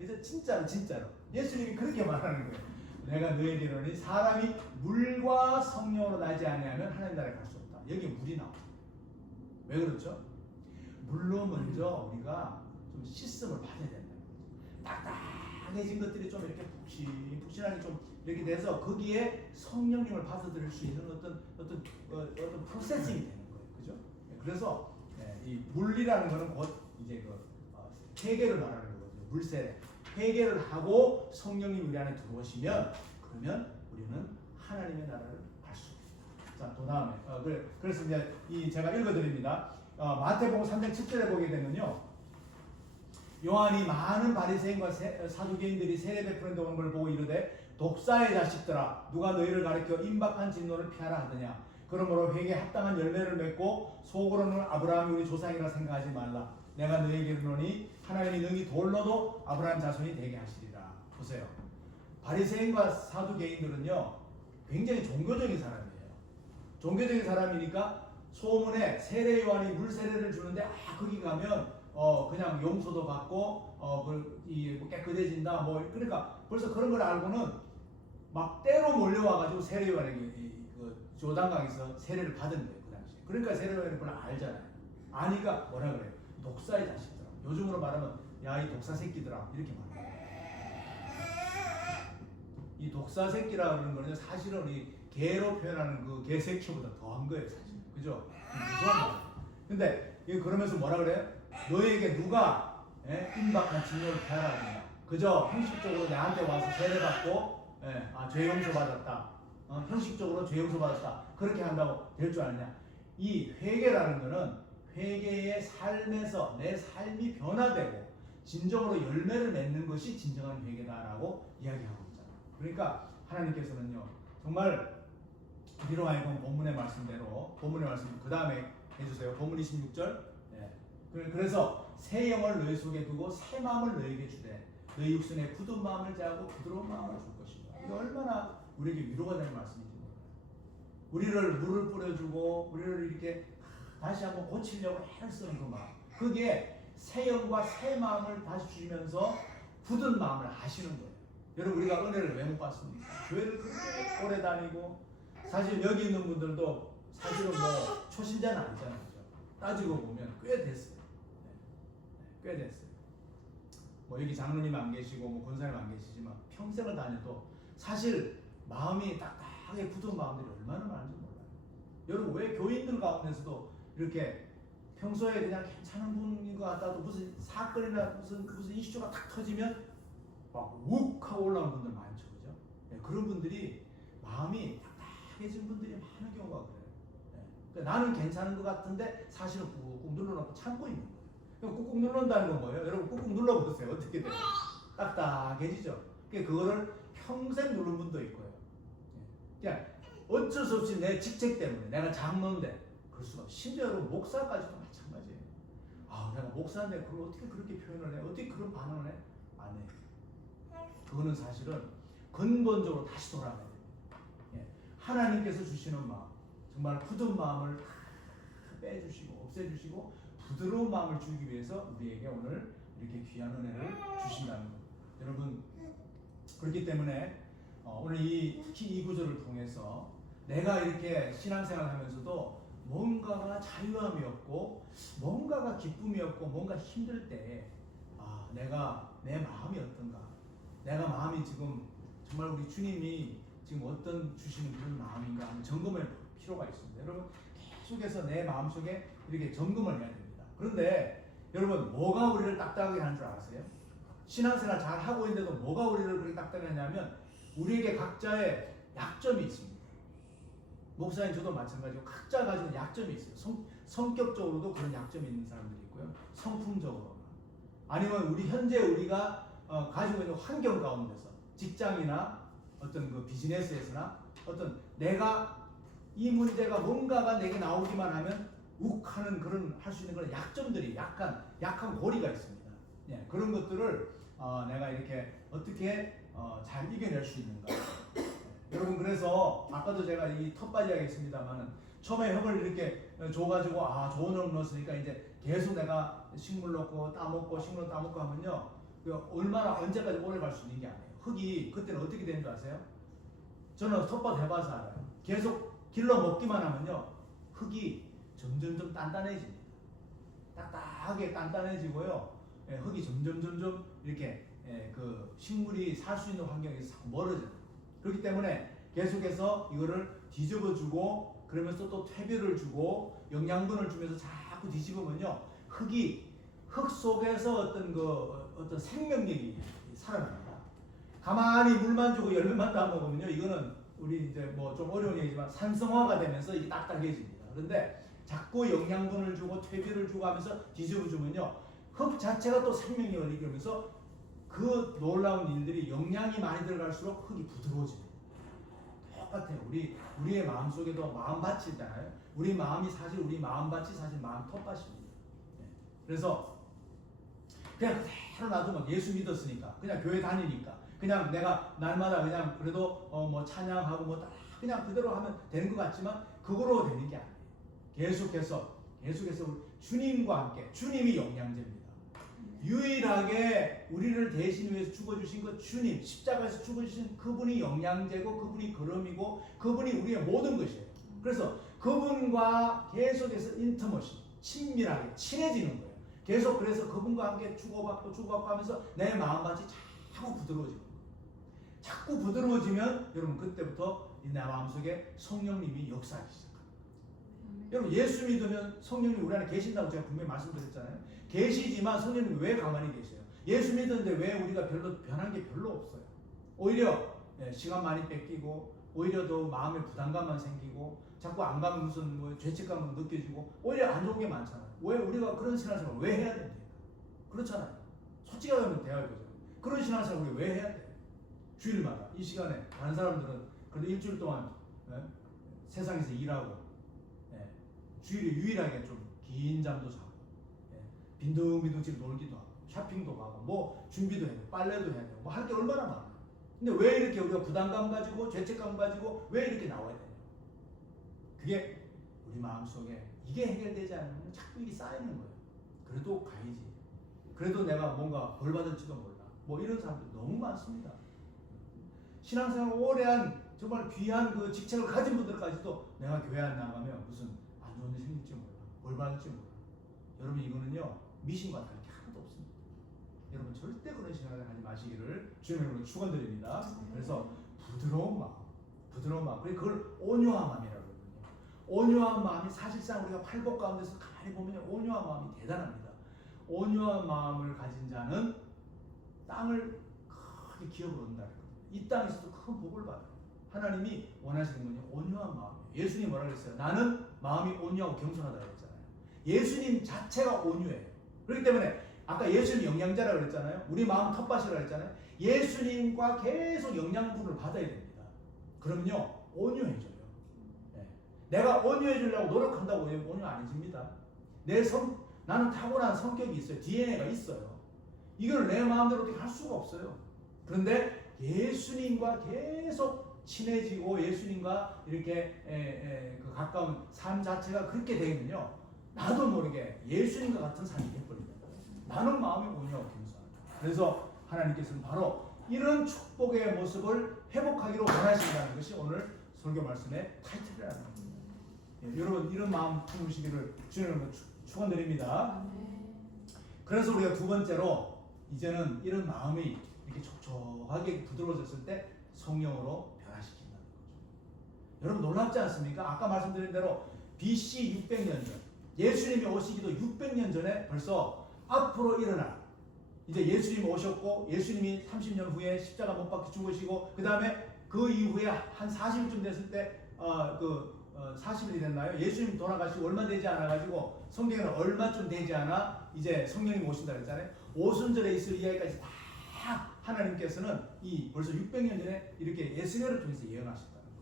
그래서 진짜로 예수님이 그렇게 말하는 거예요. 내가 너에게 이르노니 사람이 물과 성령으로 나지 아니하면 하나님 나라에 갈 수 없다. 여기 물이 나와. 왜 그렇죠? 물로 먼저 우리가 좀 씻음을 받아야 된다. 딱딱해진 것들이 좀 이렇게 푹신하게 좀 이렇게 돼서 거기에 성령님을 받아들일 수 있는 어떤 프로세싱이 되는 거예요. 그죠? 그래서 이 물이라는 거는 곧 이제 회개를 말하는 거거든요. 물세례. 회개를 하고 성령님 우리 안에 들어오시면 그러면 우리는 하나님의 나라를 갈 수 있다. 자, 또 다음에 그래서 이제 제가 읽어드립니다. 마태복음 3장 7절에 보게 되면요, 요한이 많은 바리새인과 사두개인들이 세례 베푸는데 오는 걸 보고 이르되 독사의 자식들아 누가 너희를 가리켜 임박한 진노를 피하라 하더냐. 그러므로 회개에 합당한 열매를 맺고 속으로는 아브라함이 우리 조상이라 생각하지 말라. 내가 너희에게 이르노니 하나님이 능히 돌로도 아브라함 자손이 되게 하시리라. 보세요. 바리새인과 사두개인들은요 굉장히 종교적인 사람이에요. 종교적인 사람이니까 소문에 세례 요한이 물 세례를 주는데 거기 가면 그냥 용서도 받고 깨끗해진다 그러니까 벌써 그런 걸 알고는 막 때로 몰려와가지고 세례 요한에게 조단강에서 세례를 받은 거예요. 그 당시에. 그러니까 세례 요한이 그걸 알잖아요. 아니까 뭐라 그래요? 독사의 자식들아. 요즘으로 말하면 야 이 독사 새끼들아 이렇게 말해요. 이 독사 새끼라 그러는 거는 사실은 이 개로 표현하는 그 개새끼보다 더한 거예요, 사실. 그죠? 무서운 거예요. 근데 그러면서 뭐라 그래요? 너에게 누가 임박한 진노를 피하라 하느냐. 그저 형식적으로 나한테 와서 세례받고 죄 용서 받았다. 형식적으로 죄 용서 받았다. 그렇게 한다고 될 줄 아느냐. 이 회개라는 거는 회개의 삶에서 내 삶이 변화되고 진정으로 열매를 맺는 것이 진정한 회개다라고 이야기하고 있잖아요. 그러니까 하나님께서는요 정말 우리로 하여금 본문의 말씀대로 본문의 말씀 그 다음에 해주세요. 본문 26절. 그래서 새 영을 너희 속에 두고 새 마음을 너희에게 주되 너희 육신에 굳은 마음을 제하고 부드러운 마음을 줄 것이다. 이게 얼마나 우리에게 위로가 되는 말씀인지 몰라요. 우리를 물을 뿌려주고 우리를 이렇게 다시 한번 고치려고 애를 쓰는 그 마음, 그게 새 영과 새 마음을 다시 주시면서 굳은 마음을 하시는 거예요. 여러분 우리가 은혜를 왜 못 받습니까? 교회를 그렇게 오래 다니고 사실 여기 있는 분들도 사실은 초신자는 아니잖아요. 그죠? 따지고 보면 꽤 됐어요. 꽤 됐어요. 여기 장로님 안 계시고 권사님 안 계시지만 평생을 다녀도 사실 마음이 딱딱하게 굳은 마음들이 얼마나 많은지 몰라요. 여러분 왜 교인들 가운데서도 이렇게 평소에 그냥 괜찮은 분인 것 같아도 무슨 사건이나 무슨 이슈가 탁 터지면 막 욱 하고 올라오는 분들 많죠. 그죠? 그런 분들이 마음이 딱딱해진 분들이 많은 경우가 그래요. 그러니까 나는 괜찮은 것 같은데 사실은 꾹꾹 눌러놓고 참고 있는 거예요. 꾹꾹 누른다는 건 뭐예요? 여러분 꾹꾹 눌러보세요. 어떻게 돼요? 딱딱해지죠. 그거를 평생 누른 분도 있고요. 그냥 어쩔 수 없이 내 직책 때문에 내가 장로인데 그럴 수가 없어요. 심지어 여러분 목사까지도 마찬가지예요. 내가 목사인데 그걸 어떻게 그렇게 표현을 해? 어떻게 그런 반응을 해? 안 해요. 그거는 사실은 근본적으로 다시 돌아가야 돼요. 하나님께서 주시는 마음, 정말 굳은 마음을 다 빼주시고 없애주시고 부드러운 마음을 주기 위해서 우리에게 오늘 이렇게 귀한 은혜를 주신다는 겁니다. 여러분 그렇기 때문에 오늘 특히 이 구절을 통해서 내가 이렇게 신앙생활을 하면서도 뭔가가 자유함이 없고 뭔가가 기쁨이 없고 뭔가 힘들 때 내가 내 마음이 어떤가, 내가 마음이 지금 정말 우리 주님이 지금 어떤 주시는 그런 마음인가 하는 점검할 필요가 있습니다. 여러분 계속해서 내 마음속에 이렇게 점검을 해야 됩니다. 그런데 여러분 뭐가 우리를 딱딱하게 하는 줄 아세요? 신앙생활 잘 하고 있는데도 뭐가 우리를 그렇게 딱딱하게 하냐면 우리에게 각자의 약점이 있습니다. 목사님 저도 마찬가지고 각자 가지고 약점이 있어요. 성격적으로도 그런 약점이 있는 사람들이 있고요. 성품적으로 아니면 현재 우리가 가지고 있는 환경 가운데서 직장이나 어떤 그 비즈니스에서나 어떤 내가 이 문제가 뭔가가 내게 나오기만 하면 욱하는 그런 할 수 있는 그런 약점들이 약한 고리가 있습니다. 그런 것들을 내가 이렇게 어떻게 잘 이겨낼 수 있는가. 여러분 그래서 아까도 제가 이 텃밭 이야기 했습니다만은 처음에 흙을 이렇게 줘가지고 좋은 흙 넣었으니까 이제 계속 내가 식물 넣고 따먹고 식물 따먹고 하면요 얼마나 언제까지 오래 갈 수 있는 게 아니에요. 흙이 그때는 어떻게 되는 줄 아세요? 저는 텃밭 해봐서 알아요. 계속 길러 먹기만 하면요, 흙이 점점점 단단해집니다. 딱딱하게 단단해지고요, 흙이 점점 이렇게 그 식물이 살 수 있는 환경에서 멀어져요. 그렇기 때문에 계속해서 이거를 뒤집어주고, 그러면서 또 퇴비를 주고 영양분을 주면서 자꾸 뒤집으면요, 흙 속에서 어떤 생명력이 살아납니다. 가만히 물만 주고 열매만 다 먹으면요, 이거는 우리 이제 뭐 좀 어려운 얘기지만 산성화가 되면서 이게 딱딱해집니다. 그런데 자꾸 영양분을 주고 퇴비를 주고 하면서 뒤집어주면요, 흙 자체가 또 생명력을 이끌면서 그 놀라운 일들이, 영양이 많이 들어갈수록 흙이 부드러워집니다. 똑같아요. 우리의 마음 속에도 마음밭이 있잖아요. 우리 마음이 사실, 우리 마음밭이 사실 마음 텃밭입니다. 그래서 그냥 그대로 놔두면, 예수 믿었으니까, 그냥 교회 다니니까, 그냥 내가 날마다 그냥 그래도 뭐 찬양하고 뭐 다 그냥 그대로 하면 되는 것 같지만 그거로 되는 게 아니에요. 계속해서 우리 주님과 함께, 주님이 영양제입니다. 유일하게 우리를 대신 위해서 죽어주신 그 주님, 십자가에서 죽어주신 그분이 영양제고, 그분이 걸음이고, 그분이 우리의 모든 것이에요. 그래서 그분과 계속해서 인터머시, 친밀하게 친해지는 거예요. 계속 그래서 그분과 함께 주고받고 하면서 내 마음밭이 자꾸 부드러워지는 거예요. 자꾸 부드러워지면 여러분 그때부터 내 마음속에 성령님이 역사하기 시작합니다. 여러분 예수 믿으면 성령님이 우리 안에 계신다고 제가 분명히 말씀드렸잖아요. 계시지만 성령님이 왜 가만히 계세요? 예수 믿었는데 왜 우리가 별로 변한 게 별로 없어요. 오히려 시간 많이 뺏기고, 오히려 더 마음에 부담감만 생기고, 자꾸 안 가면 무슨 뭐 죄책감을 느껴지고, 오히려 안 좋은 게 많잖아요. 왜 우리가 그런 신앙생활을 왜 해야 됩니까? 그렇잖아요. 솔직하게 하면 대화해보죠. 그런 신앙생활을 왜 해야 돼요? 주일마다 이 시간에 다른 사람들은 그래도 일주일 동안 세상에서 일하고, 주일에 유일하게 좀 긴 잠도 자고, 빈둥빈둥 집 놀기도 하고, 쇼핑도 가고, 뭐 준비도 해야 되고, 빨래도 해야 되고, 뭐 할 게 얼마나 많아요. 근데 왜 이렇게 우리가 부담감 가지고 죄책감 가지고 왜 이렇게 나와야 되냐? 그게 우리 마음속에 이게 해결되지 않으면 자꾸 일이 쌓이는 거예요. 그래도 가야지, 그래도 내가 뭔가 벌 받을지도 몰라, 뭐 이런 사람들 너무 많습니다. 신앙생활 오래 한 정말 귀한 그 직책을 가진 분들까지도 내가 교회 안 나가면 무슨 안 좋은 일 생길지 몰라, 벌 받을지 몰라. 여러분 이거는요, 미신과 다를 게 하나도 없습니다. 여러분 절대 그런 신앙을 하지 마시기를 주님의 이름으로 축원드립니다. 그래서 부드러운 마음, 그리고 그걸 온유한 마음이라고 그러거든요. 온유한 마음이 사실상 우리가 팔복 가운데서 가만히 보면 온유한 마음이 대단합니다. 온유한 마음을 가진 자는 땅을 크게 기업을 얻는다. 이 땅에서도 큰 복을 받아요. 하나님이 원하시는 건요, 온유한 마음이에요. 예수님이 뭐라 그랬어요? 나는 마음이 온유하고 겸손하다고 했잖아요. 예수님 자체가 온유해요. 그렇기 때문에 아까 예수님 영양자라고 그랬잖아요. 우리 마음 텃밭이라고 그랬잖아요. 예수님과 계속 영양분을 받아야 됩니다. 그럼요, 온유해져요. 내가 온유해지려고 노력한다고 온유 아니집니다. 나는 타고난 성격이 있어요. DNA가 있어요. 이걸 내 마음대로 어떻게 할 수가 없어요. 그런데 예수님과 계속 친해지고, 예수님과 이렇게 그 가까운 삶 자체가 그렇게 되면요, 나도 모르게 예수님과 같은 삶이 되어버립니다. 나는 마음이 온유하고 겸손합니다. 그래서 하나님께서는 바로 이런 축복의 모습을 회복하기로 원하신다는 것이 오늘 설교 말씀의 타이틀이라는 겁니다. 여러분 이런 마음 품으시기를 주님으로 축원드립니다. 그래서 우리가 두 번째로 이제는 이런 마음이 이렇게 촉촉하게 부드러워졌을 때 성령으로 변화시킨다는 거죠. 여러분 놀랍지 않습니까? 아까 말씀드린 대로 BC 600년 전, 예수님이 오시기도 600년 전에 벌써 앞으로 일어날, 이제 예수님이 오셨고, 예수님이 30년 후에 십자가 못 박혀 죽으시고, 그 다음에 그 이후에 한 40일쯤 됐을 때 40일이 됐나요? 예수님 돌아가시고 얼마 되지 않아가지고, 성경에는 얼마쯤 되지 않아 이제 성령님 오신다 그랬잖아요. 오순절에 있을 이야기까지 다 하나님께서는 이 벌써 600년 전에 이렇게 예수님을 통해서 예언하셨다는 거예요.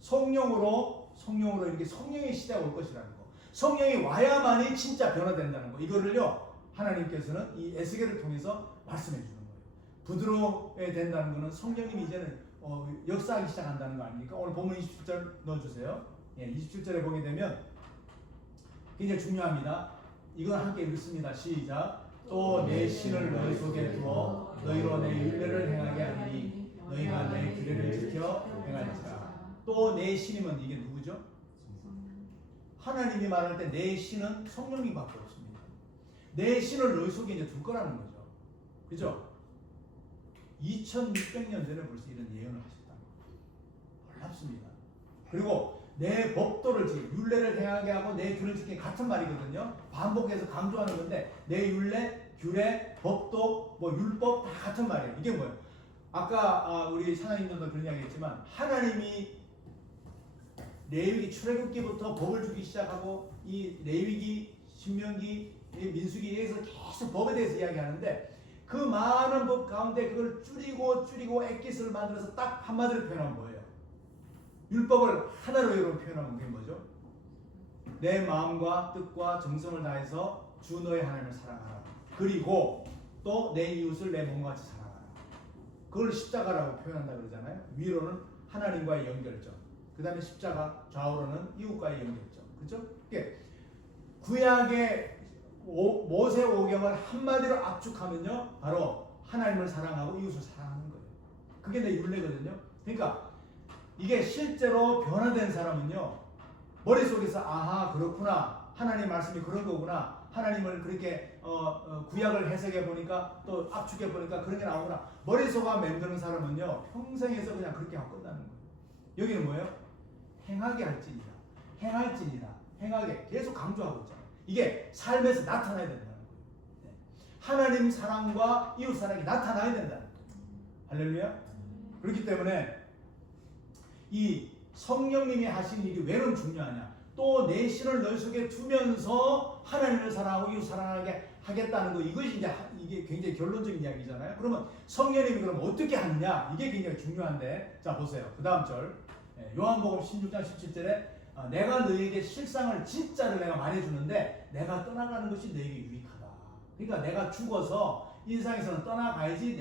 성령으로 이렇게 성령의 시대가 올 것이라는 거, 성령이 와야만이 진짜 변화된다는 거, 이거를요 하나님께서는 이 에스겔을 통해서 말씀해 주는 거예요. 부드러워야 된다는 거는 성령님이 이제는 역사하기 시작한다는 거 아닙니까? 오늘 본문 27절 넣어주세요. 27절에 보게 되면 굉장히 중요합니다. 이건 함께 읽습니다. 시작. 또 내 신을 너희 속에 두어 너희로 내 율례를 행하게 하리니 너희가 내 규례를 지켜 행할지라. 또 내 신이면 이게 누구죠? 하나님이 말할 때 내 신은 성령님밖에 없습니다. 내 신을 너희 속에 이제 둘 거라는 거죠. 그죠? 2600년 전에 벌써 이런 예언을 하셨다. 놀랍습니다. 그리고 내 법도를 율례를 행하게 하고 내 규례를 지키는 같은 말이거든요. 반복해서 강조하는 건데 내 율례, 규례, 법도, 뭐 율법 다 같은 말이에요. 이게 뭐예요? 아까 우리 사장님들도 그런 이야기 했지만 하나님이 레위기 출애굽기부터 법을 주기 시작하고 이 레위기, 신명기, 민수기에서 계속 법에 대해서 이야기하는데 그 많은 법 가운데 그걸 줄이고 엑기스를 만들어서 딱 한마디로 표현한 거예요. 율법을 하나로 여러분 표현한 게 뭐죠? 내 마음과 뜻과 정성을 다해서 주 너의 하나님을 사랑하라. 그리고 또 내 이웃을 내 몸과 같이 사랑하라. 그걸 십자가라고 표현한다 그러잖아요. 위로는 하나님과의 연결점, 그 다음에 십자가, 좌우로는 이웃과의 연결점. 그렇죠? 구약의 모세 오경을 한마디로 압축하면요, 바로 하나님을 사랑하고 이웃을 사랑하는 거예요. 그게 내 율례거든요. 그러니까 이게 실제로 변화된 사람은요, 머릿속에서 아하 그렇구나, 하나님 말씀이 그런 거구나, 하나님을 그렇게 구약을 해석해 보니까 또 압축해 보니까 그런 게 나오구나, 머릿속에 맴드는 사람은요 평생에서 그냥 그렇게 하고 끝나는 거예요. 여기는 뭐예요? 행하게 할지니라, 행할지니라, 행하게 계속 강조하고 있잖아요. 이게 삶에서 나타나야 된다는 거예요. 네. 하나님 사랑과 이웃 사랑이 나타나야 된다는 거예요. 할렐루야. 그렇기 때문에 이 성령님이 하신 일이 왜 그럼 중요하냐? 또 내 신을 너희 속에 두면서 하나님을 사랑하고 이웃 사랑하게 하겠다는 거, 이것이 이게 굉장히 결론적인 이야기잖아요. 그러면 성령님이 그럼 어떻게 하느냐? 이게 굉장히 중요한데, 자 보세요. 그 다음 절 요한복음 16장 17절에 내가 너희에게 실상을 진짜를 내가 말해주는데 내가 떠나가는 것이 너희에게 유익하다. 그러니까 내가 죽어서 인상에서는 떠나가야지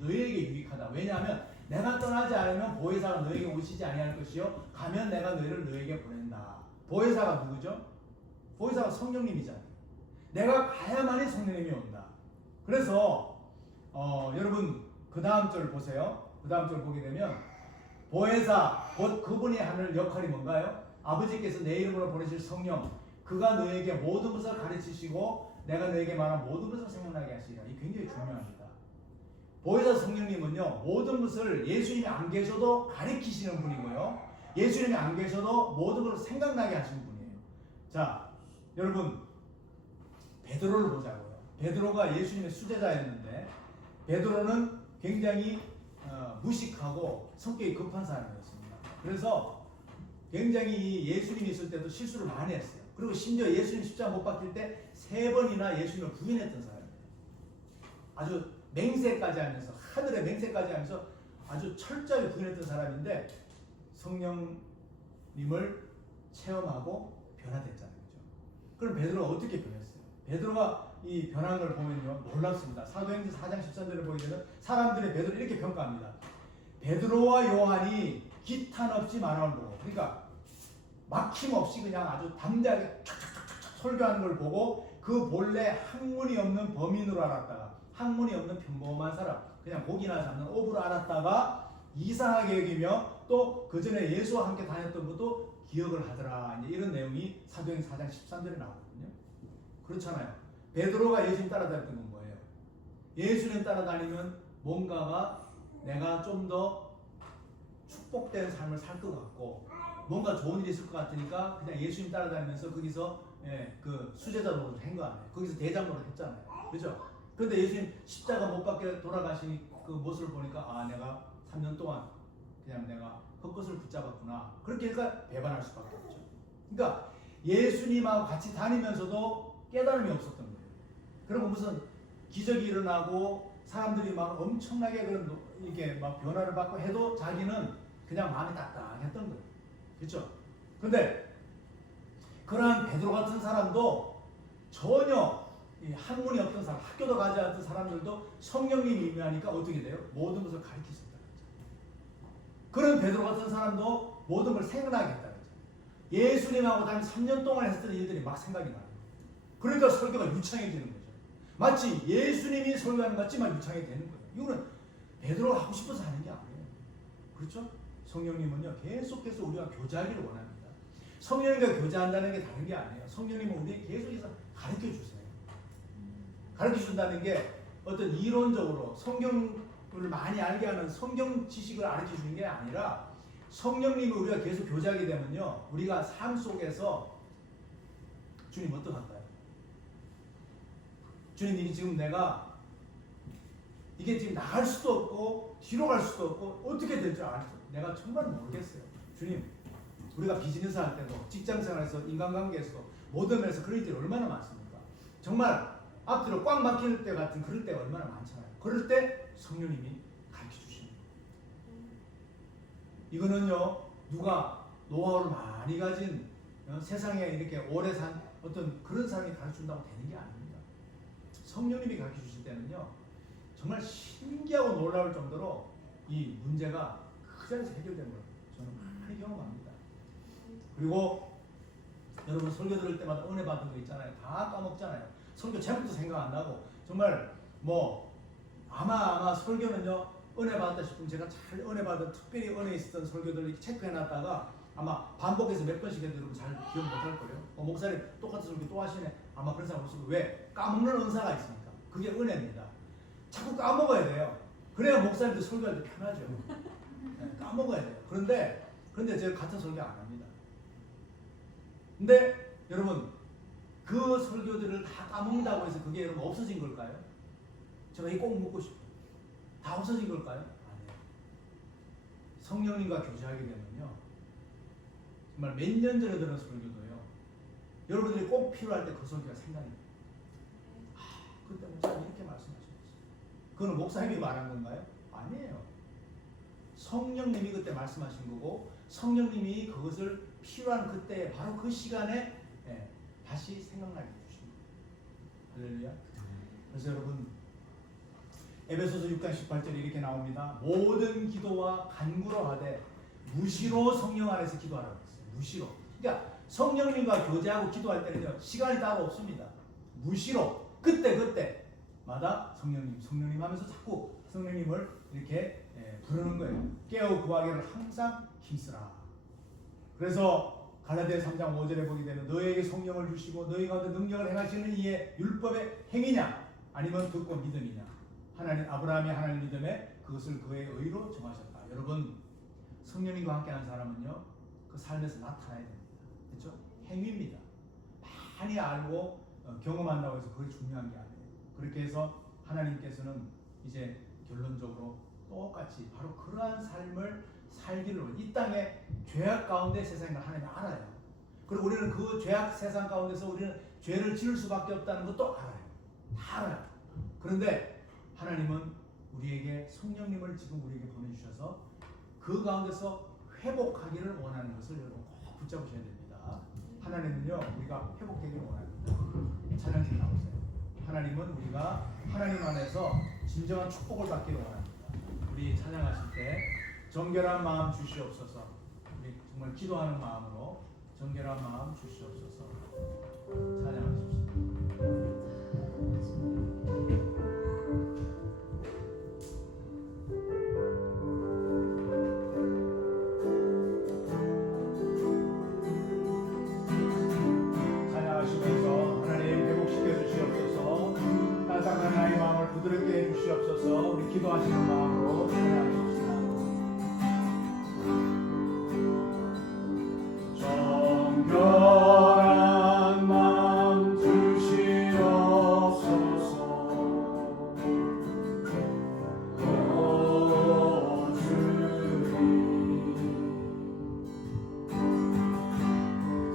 너희에게 유익하다. 왜냐하면 내가 떠나지 않으면 보혜사가 너희에게 오시지 아니할 것이요 가면 내가 너희에게 보낸다. 보혜사가 누구죠? 보혜사가 성령님이잖아요. 내가 가야만이 성령님이 온다. 그래서 여러분 그 다음 절 보세요. 그 다음 절 보게 되면 보혜사 곧 그분이 하는 역할이 뭔가요? 아버지께서 내 이름으로 보내실 성령, 그가 너에게 모든 것을 가르치시고 내가 너에게 말한 모든 것을 생각나게 하시리라. 이 굉장히 중요합니다. 보혜사 성령님은요, 모든 것을 예수님이 안 계셔도 가르치시는 분이고요, 예수님이 안 계셔도 모든 것을 생각나게 하시는 분이에요. 자, 여러분 베드로를 보자고요. 베드로가 예수님의 수제자였는데 베드로는 굉장히 무식하고 성격이 급한 사람이었습니다. 그래서 굉장히 예수님이 있을 때도 실수를 많이 했어요. 그리고 심지어 예수님 십자가 못 박힐 때 3번이나 예수님을 부인했던 사람이에요. 아주 맹세까지 하면서, 하늘에 맹세까지 하면서 아주 철저하게 부인했던 사람인데 성령님을 체험하고 변화됐잖아요. 그죠? 그럼 베드로가 어떻게 변했어요? 베드로가 이 변한 걸 보면요 놀랍습니다. 사도행전 4장 13절을 보게 되면 사람들이 베드로를 이렇게 평가합니다. 베드로와 요한이 기탄 없이 만화를 보고, 그러니까 막힘없이 그냥 아주 담대하게 촥촥촥촥 설교하는 걸 보고 그 본래 학문이 없는 범인으로 알았다가, 학문이 없는 평범한 사람, 그냥 고기나 잡는 어부로 알았다가 이상하게 여기며 또 그 전에 예수와 함께 다녔던 것도 기억을 하더라. 이제 이런 내용이 사도행전 4장 13절에 나오거든요. 그렇잖아요. 베드로가 예수님 따라다녔던 건 뭐예요? 예수님 따라다니면 뭔가가 내가 좀 더 축복된 삶을 살 것 같고 뭔가 좋은 일이 있을 것 같으니까 그냥 예수님 따라다니면서 거기서 그 수제자 노릇을 한 거 아니에요. 거기서 대장 노릇 했잖아요. 그죠? 그런데 예수님 십자가 못 박혀 돌아가신 그 모습을 보니까 아, 내가 3년 동안 그냥 내가 헛것을 붙잡았구나. 그렇게 해서 배반할 수밖에 없죠. 그러니까 예수님하고 같이 다니면서도 깨달음이 없었던 거예요. 그리고 무슨 기적이 일어나고 사람들이 막 엄청나게 그런 이렇게 막 변화를 받고 해도 자기는 그냥 마음이 딱딱했던 거예요. 그렇죠? 근데 그러한 베드로 같은 사람도 전혀 학문이 없던 사람, 학교도 가지 않았던 사람들도 성령님이 임하니까 어떻게 돼요? 모든 것을 가르칠 수 있다. 그런 베드로 같은 사람도 모든 걸 생각나게 했다. 예수님하고 단 3년 동안 했던 일들이 막 생각이 나요. 그러니까 설교가 유창해지는 거죠. 마치 예수님이 설교하는 것 같지만 유창이 되는 거예요. 이거는 베드로가 하고 싶어서 하는 게 아니에요. 그렇죠? 성령님은요 계속해서 우리가 교제하기를 원합니다. 성령님과 교제한다는 게 다른 게 아니에요. 성령님은 우리에게 계속해서 가르쳐 주세요. 가르쳐 준다는 게 어떤 이론적으로 성경을 많이 알게 하는 성경 지식을 가르쳐 주는 게 아니라 성령님이 우리가 계속 교제하게 되면요 우리가 삶 속에서 주님 어떡할까요? 주님 이게 지금 내가 이게 지금 나갈 수도 없고 뒤로 갈 수도 없고 어떻게 될 줄 알았어. 내가 정말 모르겠어요. 주님 우리가 비즈니스 할 때도 직장생활에서 인간관계에서 모든 면에서 그럴 일이 얼마나 많습니까? 정말 앞뒤로 꽉 막힐 때 같은 그럴 때가 얼마나 많잖아요. 그럴 때 성령님이 가르쳐 주십니다. 이거는요 누가 노하우를 많이 가진 세상에 이렇게 오래 산 어떤 그런 사람이 가르쳐 준다고 되는 게 아닙니다. 성령님이 가르쳐 주실 때는요 정말 신기하고 놀라울 정도로 이 문제가 그 자리에서 해결되는 걸 저는 많이 경험합니다. 그리고 여러분 설교 들을 때마다 은혜 받은 거 있잖아요. 다 까먹잖아요. 설교 제목도 생각 안 나고 정말 뭐 아마 설교는요 은혜 받았다 싶으면 제가 잘 은혜 받은 특별히 은혜 있었던 설교들을 체크해놨다가 아마 반복해서 몇 번씩 해도 여러분 잘 기억 못할 거예요. 목사님 똑같은 설교 또 하시네. 아마 그런 사람 없을 거예요. 왜? 까먹는 은사가 있으니까. 그게 은혜입니다. 자꾸 까먹어야 돼요. 그래야 목사님도 설교할 때 편하죠. 네, 까먹어야 돼요. 그런데 제가 같은 설교 안 합니다. 근데 여러분 그 설교들을 다 까먹는다고 해서 그게 여러분 없어진 걸까요? 제가 이 꼭 묻고 싶어요. 다 없어진 걸까요? 아니에요. 성령님과 교제하게 되면요 정말 몇 년 전에 들은 설교도요 여러분들이 꼭 필요할 때 그 설교가 생각이 나요. 그때 목사님이 이렇게 말씀하셨어요. 그거는 목사님이 말한 건가요? 아니에요. 성령님이 그때 말씀하신 거고 성령님이 그것을 필요한 그때 바로 그 시간에 다시 생각나게 해주십니다. 할렐루야. 그래서 여러분 에베소서 6장 18절에 이렇게 나옵니다. 모든 기도와 간구로 하되 무시로 성령 안에서 기도하라고 했어요. 무시로. 그러니까 성령님과 교제하고 기도할 때는요 시간이 따로 없습니다. 무시로 그때마다 성령님 하면서 자꾸 성령님을 이렇게 부르는 거예요. 깨어 구하기를 항상 힘쓰라. 그래서 갈라디아 3장 5절에 보게 되면 너에게 성령을 주시고 너희 가운데 능력을 행하시는 이의 율법의 행위냐 아니면 듣고 믿음이냐. 하나님 아브라함이 하나님 믿음에 그것을 그의 의로 정하셨다. 여러분 성령님과 함께하는 사람은요 그 삶에서 나타나야 됩니다. 그렇죠? 행위입니다. 많이 알고 경험한다고 해서 그게 중요한 게 아니에요. 그렇게 해서 하나님께서는 이제 결론적으로 똑같이 바로 그러한 삶을 살기를 이 땅에 죄악 가운데 세상을 하나님이 알아요. 그리고 우리는 그 죄악 세상 가운데서 우리는 죄를 지을 수밖에 없다는 것도 알아요. 다 알아요. 그런데 하나님은 우리에게 성령님을 지금 우리에게 보내주셔서 그 가운데서 회복하기를 원하는 것을 여러분 꼭 붙잡으셔야 됩니다. 하나님은요 우리가 회복되기를 원합니다. 찬양팀 나오세요. 하나님은 우리가 하나님 안에서 진정한 축복을 받기를 원합니다. 우리 찬양하실 때 정결한 마음 주시옵소서. 우리 정말 기도하는 마음으로 정결한 마음 주시옵소서. 찬양하십시오. 찬양하시면서 하나님 회복시켜 주시옵소서. 따뜻한 나의 마음을 부드럽게 해 주시옵소서. 우리 기도하시는 마음으로 찬양하십시오. 정결한 마음 주시옵소서. 오 주님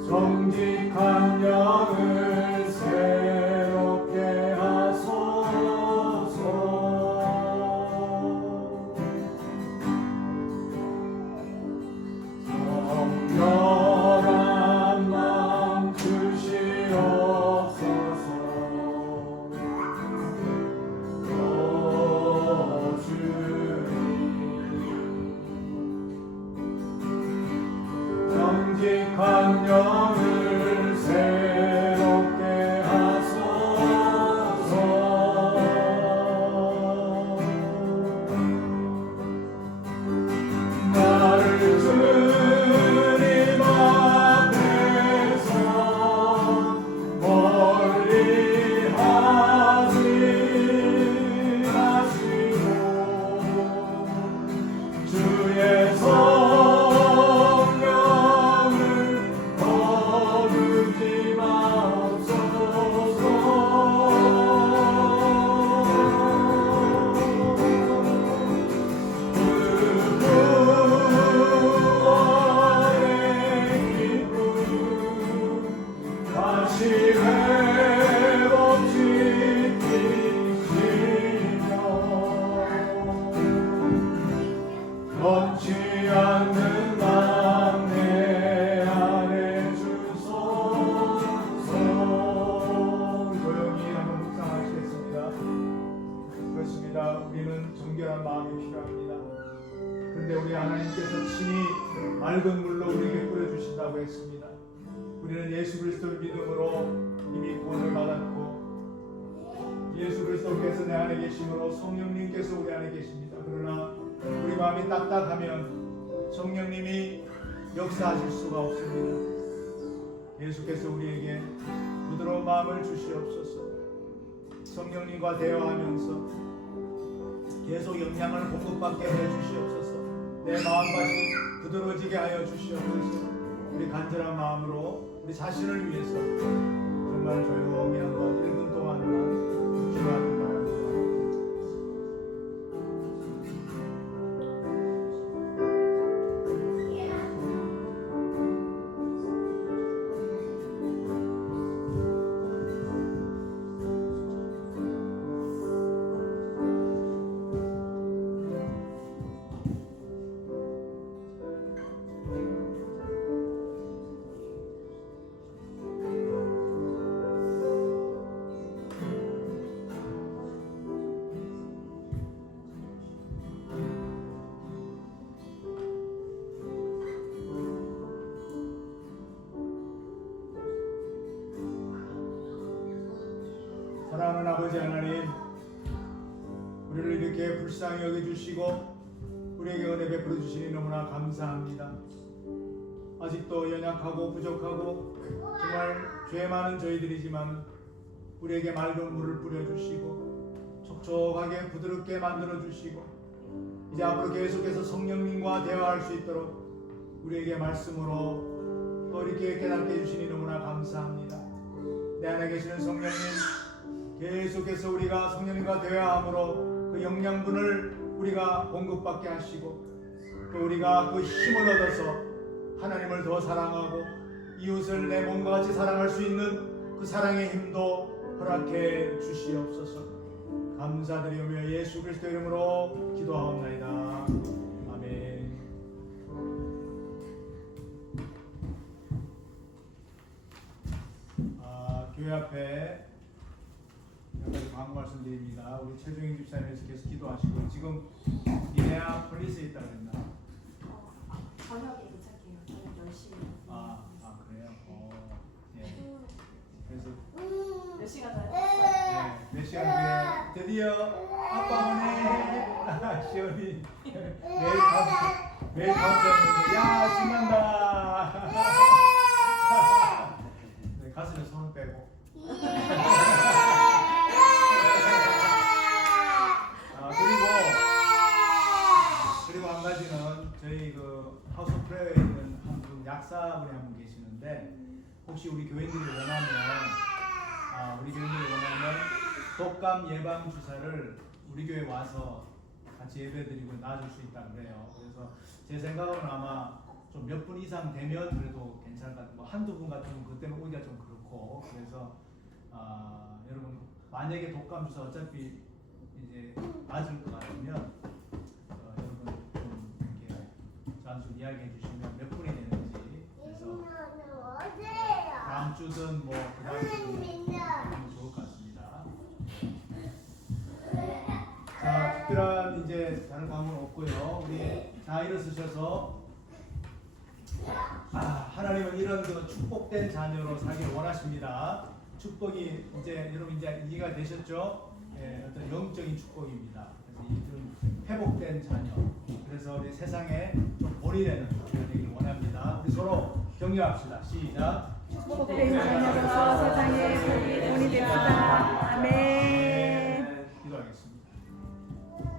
정직한 영을 새롭게 하소서. 필요합니다. 그런데 우리 하나님께서 친히 맑은 물로 우리에게 뿌려주신다고 했습니다. 우리는 예수 그리스도를 믿음으로 이미 구원을 받았고 예수 그리스도께서 내 안에 계심으로 성령님께서 우리 안에 계십니다. 그러나 우리 마음이 딱딱하면 성령님이 역사하실 수가 없습니다. 예수께서 우리에게 부드러운 마음을 주시옵소서. 성령님과 대화하면서 계속 영향을 공급받게 해 주시옵소서. 내 마음밭이 부드러워지게 하여 주시옵소서. 우리 간절한 마음으로 우리 자신을 위해서 정말 조용히 한번 1분 동안만 기도하기 바랍니다. 사랑하는 아버지 하나님, 우리를 이렇게 불쌍히 여겨주시고 우리에게 은혜 베풀어 주시니 너무나 감사합니다. 아직도 연약하고 부족하고 정말 죄 많은 저희들이지만 우리에게 맑은 물을 뿌려주시고 촉촉하게 부드럽게 만들어주시고 이제 앞으로 계속해서 성령님과 대화할 수 있도록 우리에게 말씀으로 또 이렇게 깨닫게 해주시니 너무나 감사합니다. 내 안에 계시는 성령님, 계속해서 우리가 성령님과 대화함으로 그 영양분을 우리가 공급받게 하시고 또 우리가 그 힘을 얻어서 하나님을 더 사랑하고 이웃을 내 몸과 같이 사랑할 수 있는 그 사랑의 힘도 허락해 주시옵소서. 감사드리며 예수 그리스도 이름으로 기도하옵나이다. 아멘. 교회 앞에 몇 가지 광고 말씀드립니다. 우리 최종인 집사님께서 계속 기도하시고 지금 미네아폴리스에 있다고 했나? 저녁에 도착해요. 저녁 10시. 그래요? 예. 그래서 몇 시간 전에? 네, 몇 시간 후에 드디어 아빠 오네. 시원이 매일 다음 주에 야 신난다. 네, 가슴에 손을 빼고. 그리고 한 가지는 저희 그 하우스 프레어에 있는 한 분 약사분이 한 분 계시는데 혹시 우리 교인들이 원하면 독감 예방 주사를 우리 교회 와서 같이 예배드리고 놔줄 수 있다 그래요. 그래서 제 생각으로는 아마 좀 몇 분 이상 되면 그래도 괜찮을 것 같아요. 뭐 한두 분 같으면 그때는 오기가 좀 그렇고 그래서 여러분 만약에 독감 주사 어차피 이제 맞을 것 같으면 여러분 좀 이렇게 잠시 이야기해 주시면 몇 분이 되는지 그래서 다음 주든 뭐 그다음 주든 좋을 것 같습니다. 자, 특별한 이제 다른 광고는 없고요. 우리 다 일어서셔서 하나님은 이런 그 축복된 자녀로 살기를 원하십니다. 축복이 이제 여러분 이제 이해가 되셨죠? 예, 어떤 영적인 축복입니다. 그래서 좀 회복된 자녀. 그래서 우리 세상에 좀 본이 되는 자녀가 되기를 원합니다. 우리 서로 격려합시다. 시작. 축복된 자녀로서 세상에 본이 됩시다. 아멘. 기도하겠습니다.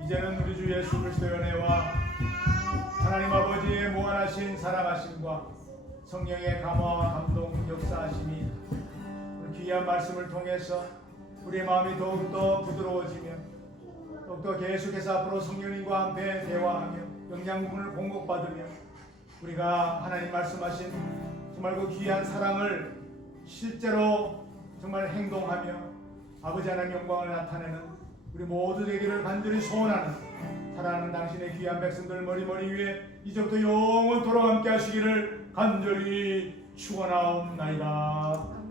이제는 우리 주 예수 그리스도의 은혜와 하나님 아버지의 무한하신 사랑하심과 성령의 감화와 감동 역사하심이 귀한 말씀을 통해서 우리의 마음이 더욱더 부드러워지며 더욱더 계속해서 앞으로 성령님과 함께 대화하며 영양분을 공급받으며 우리가 하나님 말씀하신 정말 그 귀한 사랑을 실제로 정말 행동하며 아버지 하나님 영광을 나타내는 우리 모두 되기를 간절히 소원하는 사랑하는 당신의 귀한 백성들 머리머리 위에 이제부터 영원토록 함께 하시기를 간절히 축원하옵나이다.